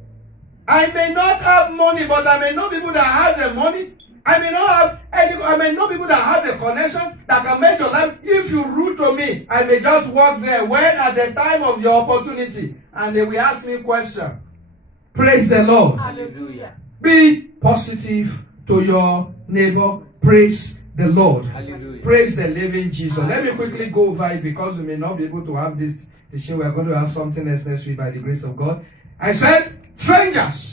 I may not have money, but I may know people that have the money. I may know people that have the connection that can make your life. If you rude to me, I may just walk there when at the time of your opportunity, and they will ask me a question. Praise the Lord. Hallelujah. Be positive to your neighbor. Praise the Lord. Hallelujah. Praise the living Jesus. Let me quickly go over it because we may not be able to have this teaching. We are going to have something else next week by the grace of God. I said, strangers.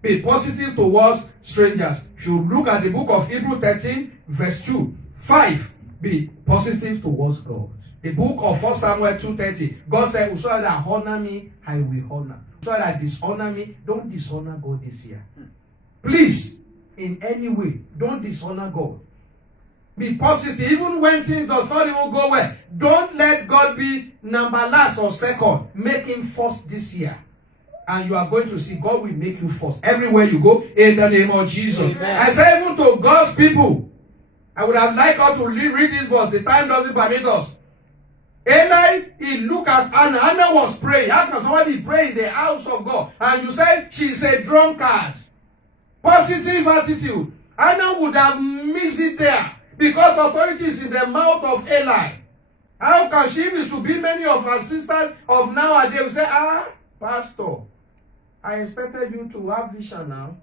Be positive towards strangers. You look at the book of Hebrews 13, verse 2. 5. Be positive towards God. The book of 1 Samuel 2:30. God said, whosoever that honor me, I will honor. Whosoever that dishonor me, don't dishonor God this year. Please, in any way. Don't dishonor God. Be positive. Even when things does not even go well, don't let God be number last or second. Make him first this year. And you are going to see God will make you first. Everywhere you go, in the name of Jesus. Amen. I say even to God's people, I would have liked us to read this verse. The time doesn't permit us. Eli, he looked at Anna. Anna was praying. How can somebody pray in the house of God? And you say she's a drunkard. Positive attitude. Anna would have missed it there. Because authority is in the mouth of Eli. How can she be to be many of her sisters of nowadays? We say, Pastor, I expected you to have vision now.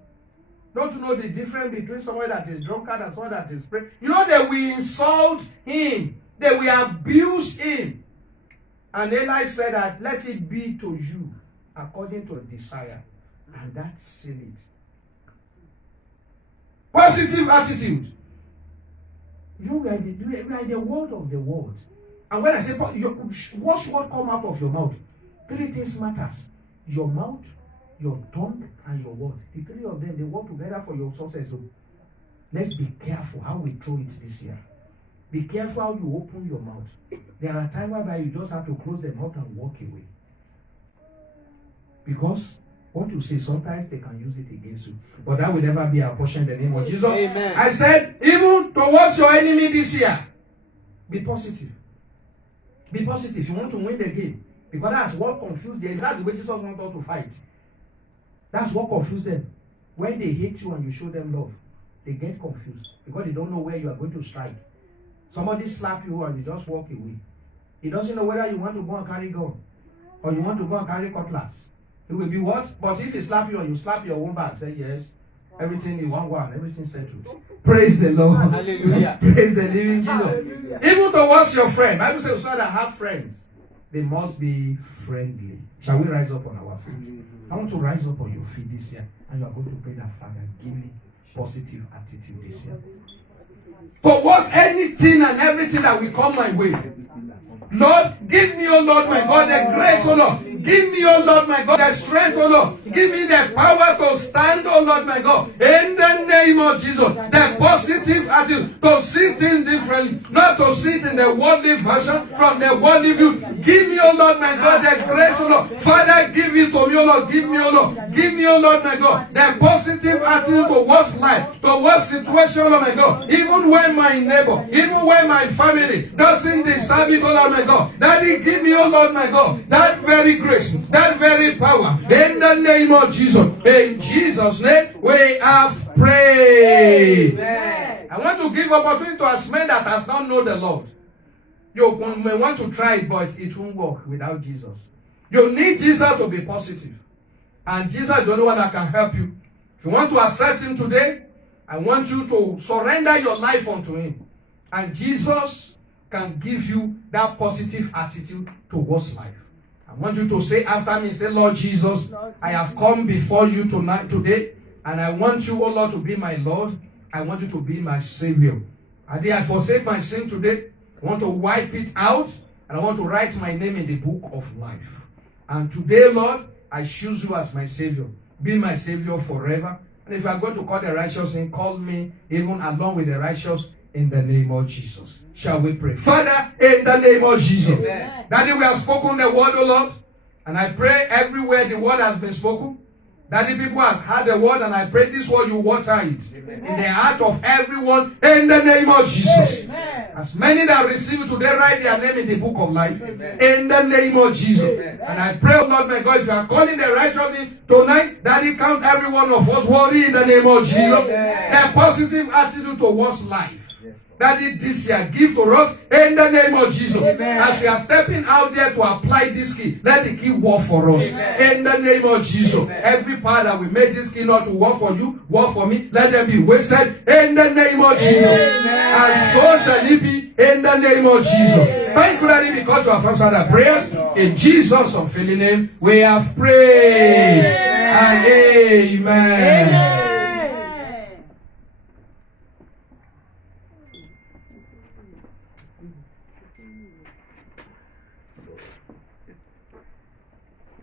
Don't you know the difference between someone that is drunkard and someone that is praying? You know that we insult him. That we abuse him. And Eli said that, let it be to you according to your desire. And that sealed it. Positive attitude. You are in the word of the world. And when I say, watch what come out of your mouth. 3 things matters. Your mouth, your tongue, and your word. The 3 of them, they work together for your success. So let's be careful how we throw it this year. Be careful how you open your mouth. There are times whereby you just have to close them up and walk away. Because what you say, sometimes they can use it against you. But that will never be our portion in the name of Jesus. Amen. I said, even towards your enemy this year, be positive. Be positive. You want to win the game. Because that's what confused them. That's the way Jesus wants us to fight. That's what confused them. When they hate you and you show them love, they get confused. Because they don't know where you are going to strike. Somebody slap you and you just walk away. He doesn't know whether you want to go and carry gun or you want to go and carry cutlass. It will be what? But if he slap you and you slap your own back, say yes, everything in one, everything settled. Praise the Lord. Hallelujah. Praise the living Jesus. Even towards your friend. Bible says so that have friends. They must be friendly. Shall we rise up on our feet? I want to rise up on your feet this year. And you are going to pray that, Father, give me positive attitude this year. Towards anything and everything that will come my way. Lord, give me, oh Lord, my God, the grace, oh Lord. Give me, oh Lord, my God, the strength, oh Lord. Give me the power to stand, oh Lord, my God. In the name of Jesus. The positive attitude to see things differently. Not to see it in the worldly version, from the worldly view. Give me, oh Lord, my God, the grace, oh Lord. Father, give it to me, oh Lord. Give me, oh Lord. Give me, oh Lord, my God, the positive attitude towards life, towards situation, oh my God. Even when my neighbor, even when my family doesn't deserve it, oh Lord, my God. Daddy, give me, oh Lord, my God, that very grace, that very power. In the name of Jesus. In Jesus' name, we have prayed. Amen. I want to give opportunity to us men that has not known the Lord. You may want to try it, but it won't work without Jesus. You need Jesus to be positive. And Jesus is the only one that can help you. If you want to accept him today, I want you to surrender your life unto him. And Jesus can give you that positive attitude towards life. I want you to say after me, say, Lord Jesus, I have come before you today, and I want you, oh Lord, to be my Lord. I want you to be my Savior. I forsake my sin today. I want to wipe it out, and I want to write my name in the book of life. And today, Lord, I choose you as my Savior. Be my Savior forever. And if you are going to call the righteous and call me even along with the righteous in the name of Jesus. Shall we pray? Father, in the name of Jesus. Amen. Daddy, we have spoken the word, O Lord. And I pray everywhere the word has been spoken. Daddy, people have heard the word, and I pray this word you water it in the heart of everyone in the name of Jesus. Amen. As many that receive it today, write their name in the book of life. Amen. In the name of Jesus. Amen. And I pray, oh Lord my God, if you are calling the righteous tonight, Daddy, count every one of us worthy in the name of Jesus. Amen. A positive attitude towards life. Daddy, this year, give to us in the name of Jesus. Amen. As we are stepping out there to apply this key, let the key work for us. Amen. In the name of Jesus. Amen. Every part that we made this key not to work for you, work for me, let them be wasted in the name of Jesus. Amen. And so shall it be in the name of Jesus. Amen. Thank you, Daddy, because you have answered our prayers. In Jesus' unfailing name, we have prayed. Amen. And amen. Amen.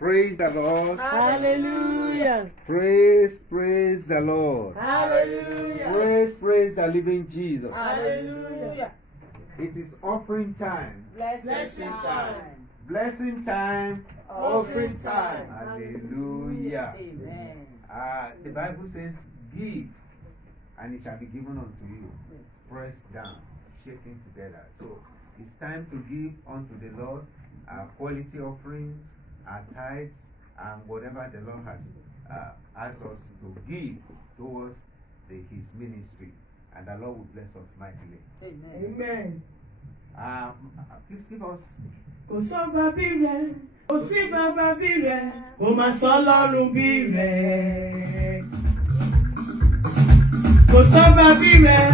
Praise the Lord. Hallelujah. Praise the Lord. Hallelujah. Praise the living Jesus. Hallelujah. It is offering time. Blessing time. Blessing time. Offering time. Hallelujah. Amen. The Bible says, give, and it shall be given unto you. Pressed down, shaking together. So it's time to give unto the Lord our quality offerings, our tithes, and whatever the Lord has asked us to give towards His ministry. And the Lord will bless us mightily. Amen. Please give us. Kò sọ́ba bí rẹ̀, kò sí bàbá bí rẹ̀, kò má sọ́lọ́run bí rẹ̀. Kò sọ́ba bí rẹ̀,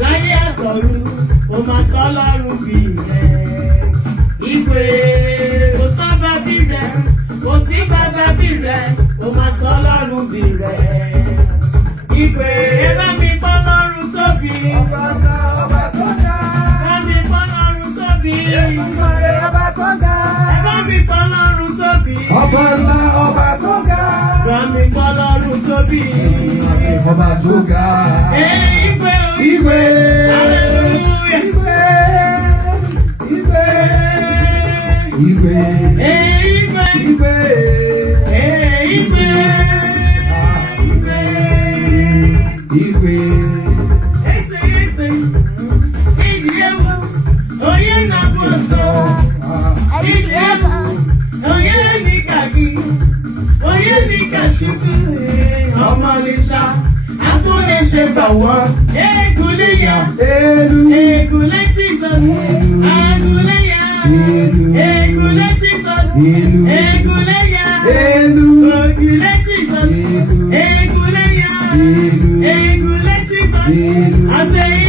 láyé àtọ̀run, kò má sọ́lọ́run bí rẹ̀. Ìwé kò sọ́ba bí rẹ̀, kò sí bàbá bí rẹ̀, kò má sọ́lọ́run bí rẹ̀. Ìwé ẹ bá mi pọ́ lọ́run tóbi. Ọba tó ga. Bá mi pọ́ lọ́run tóbi. Ọba tó ga. Bá mi pọ́ lọ́run tóbi. Ọba ńlá, ọba tó ga. Bá mi pọ́ lọ́run tóbi. Ọba tó ga. Ìwé o. Ìwé. Hallelujah. Ìwé. Ìwé. Ìwé. Ìwé. Ìwé. Ìwé. Ese. Ìdíyẹ̀wò. Oyè nàbọ̀ sọ. Ìdíyẹ̀wò. Oyè ní kàkí. Oyè ní kàṣíkú. Ọmọ lè ṣá. Akúlé ṣe bàwọ́. Ègúlé yá. Ègúlé Jesus. Agúlé yá. Ègúlé Jesus. Ègúlé yá. Ògúlé Jesus. Ègúlé yá. Ègúlé Jesus. Àṣeyí.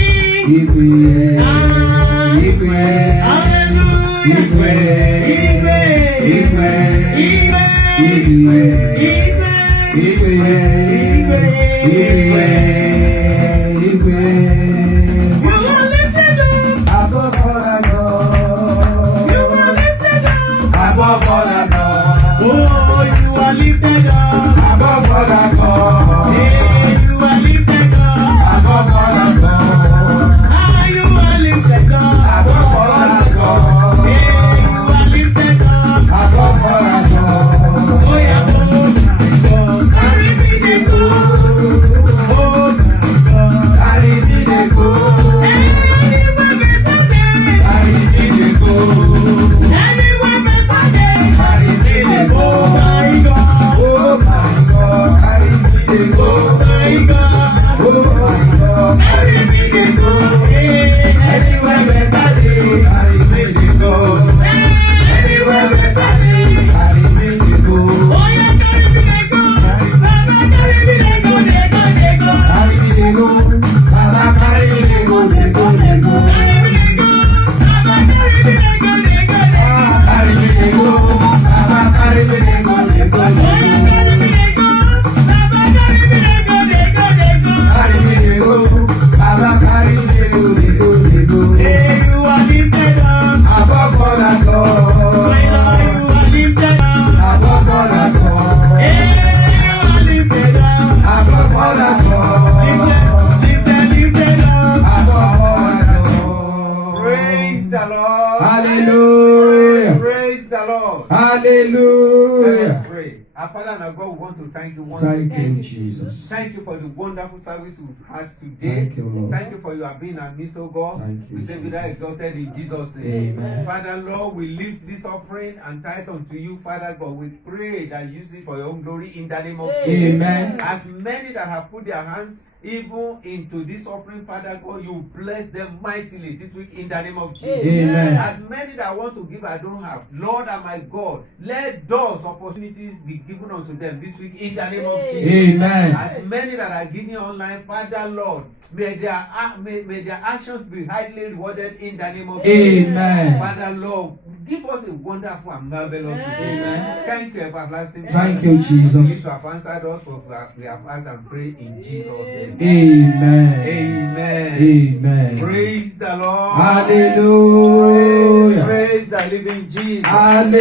Thank you once Thank again. you, Jesus. Thank you for the wonderful service we've had today. Thank you, Lord. Thank you for your being our midst, oh God. Thank you. We say, be thou exalted in Jesus' name. Amen. Father, Lord, we lift this offering and tithe unto you, Father God. We pray that you use it for your own glory in the name of Jesus. Amen. As many that have put their hands even into this offering, Father God, you bless them mightily this week in the name of Jesus. Amen. As many that want to give, I don't have. Lord and my God, let those opportunities be given unto them this week in the name of Jesus. Amen. As many that are giving online, Father Lord, may their actions be highly rewarded in the name of Jesus. Amen. Father Lord, give us a wonderful and marvelous day. Amen. Thank you, everlasting Father. Thank you, Jesus. You have answered us, for we have asked and prayed in Jesus' name. Amen. Amen. Amen. Praise the Lord. Hallelujah. Praise the by living Jesus. Hallelujah.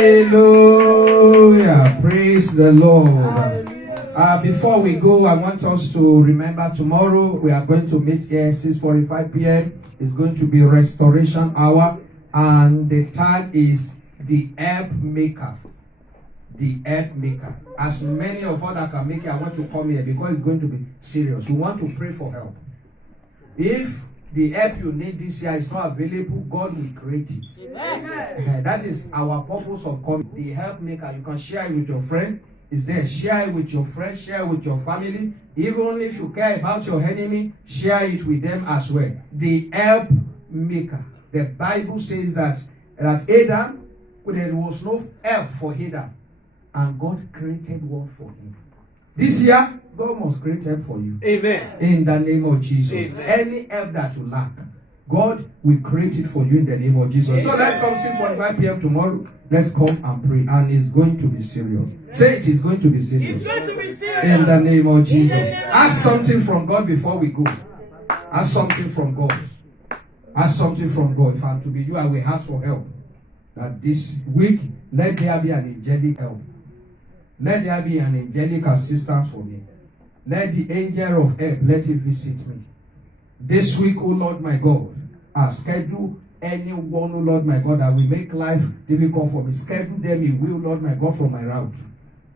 Praise the Lord. Before we go, I want us to remember tomorrow we are going to meet here 6:45 p.m. It's going to be restoration hour. And the third is the help maker. The help maker. As many of us that can make it, I want to come here because it's going to be serious. We want to pray for help. If the help you need this year is not available, God will create it. That is our purpose of coming. The help maker. You can share it with your friend. Is there? Share it with your friend. Share it with your family. Even if you care about your enemy, share it with them as well. The help maker. The Bible says that Adam, there was no help for Adam, and God created one for him. This year, God must create help for you. Amen. In the name of Jesus. Amen. Any help that you lack, God will create it for you in the name of Jesus. Amen. So let's come 6:45 p.m. tomorrow. Let's come and pray. And it's going to be serious. Say it is going to be serious. It's going to be serious. In the name of Jesus. Ask something from God before we go. Ask something from God. Ask something from God. If I'm to be you, I will ask for help. That this week, let there be an angelic help. Let there be an angelic assistance for me. Let the angel of help, let it visit me. This week, oh Lord my God, schedule anyone, oh Lord my God, that will make life difficult for me. Schedule them in will, Lord my God, from my route.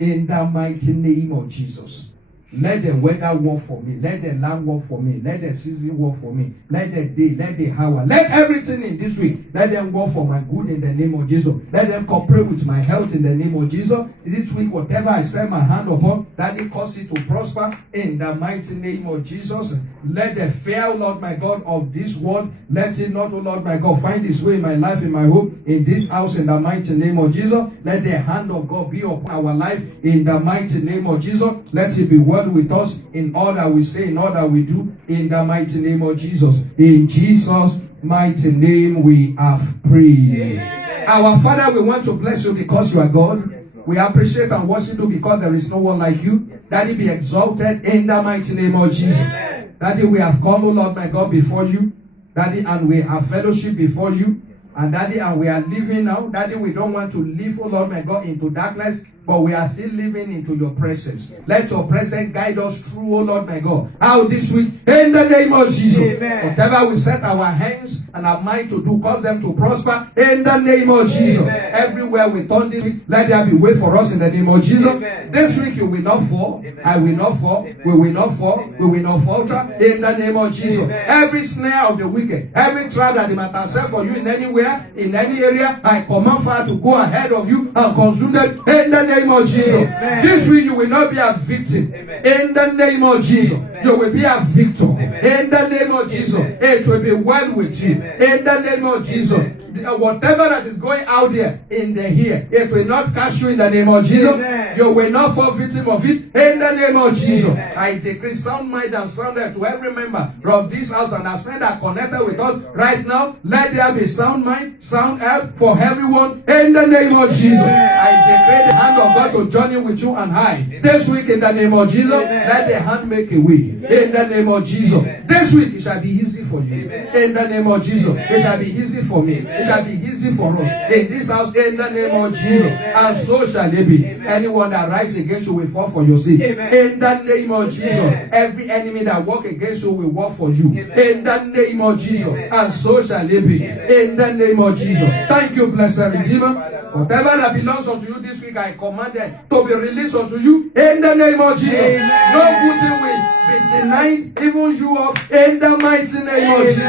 In the mighty name of Jesus. Let the weather work for me. Let the land work for me. Let the season work for me. Let the day, let the hour, let everything in this week, let them work for my good in the name of Jesus. Let them cooperate with my health in the name of Jesus. This week, whatever I set my hand upon, that it cause it to prosper in the mighty name of Jesus. Let the fear, Lord my God, of this world, let it not, oh Lord my God, find its way in my life, in my home, in this house, in the mighty name of Jesus. Let the hand of God be upon our life in the mighty name of Jesus. Let it be well with us in all that we say, in all that we do, in the mighty name of Jesus. In Jesus' mighty name we have prayed. Amen. Our Father, we want to bless you because you are God. We appreciate and worship you because there is no one like you. Daddy, be exalted in the mighty name of Jesus. Amen. Daddy, we have come, oh Lord my God, before you. Daddy, and we have fellowship before you. And Daddy, and we are living now. Daddy, we don't want to live, oh Lord my God, into darkness, but we are still living into your presence. Let your presence guide us through, oh Lord my God. How this week, in the name of Jesus. Amen. Whatever we set our hands and our mind to do, cause them to prosper in the name of Jesus. Amen. Everywhere we turn this week, let there be way for us in the name of Jesus. Amen. This week you will not fall. Amen. I will not fall. Amen. We will not fall. Amen. We will not falter. Amen. In the name of Jesus. Amen. Every snare of the wicked, every trap that they might have set for you in anywhere, in any area, I command fire to go ahead of you and consume them in the name of Jesus. Amen. This week you will not be a victim. Amen. In the name of Jesus. Amen. You will be a victor. Amen. In the name of Jesus. Amen. It will be well with you. Amen. In the name of Jesus. Amen. Whatever that is going out there in the here, it will not catch you in the name of Jesus. Amen. You will not fall victim of it in the name of Jesus. Amen. I decree sound mind and sound health to every member of this house and as men that are connected with us right now. Let there be sound mind, sound health for everyone in the name of Jesus. Amen. I decree the hand of God to journey with you and I this week in the name of Jesus. Amen. Let the hand make a way in the name of Jesus. Amen. This week it shall be easy for you. Amen. In the name of Jesus. Amen. It shall be easy for me. Amen. It shall be easy for us in this house in the name of Jesus. Amen. And so shall it be. Amen. Anyone that rises against you will fall for your sake. Amen. In the name of Jesus. Amen. Every enemy that walk against you will work for you. Amen. In the name of Jesus. Amen. And so shall it be. Amen. In the name of Jesus. Amen. Thank you, blessed Redeemer. Whatever that belongs unto you this week, I command it to be released unto you in the name of Jesus. Amen. No good thing will be denied, even you of in the mighty name of Jesus.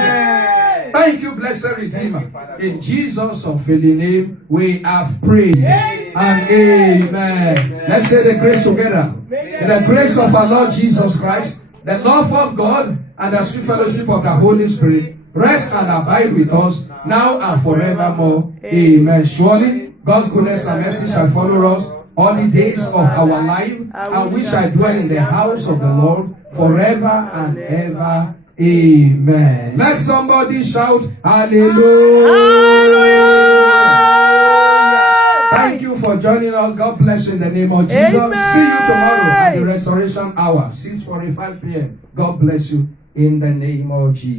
Thank you, blessed Redeemer. In Jesus' unfailing name, we have prayed. Amen. And amen. Let's say the grace together. In the grace of our Lord Jesus Christ, the love of God, and the sweet fellowship of the Holy Spirit rest and abide with us now and forevermore. Amen. Surely God's goodness and mercy shall follow us all the days of our life, and we shall dwell in the house of the Lord forever and ever. Amen. Let somebody shout hallelujah. Thank you for joining us. God bless you in the name of Jesus. Amen. See you tomorrow at the restoration hour, 6:45 p.m. God bless you in the name of Jesus.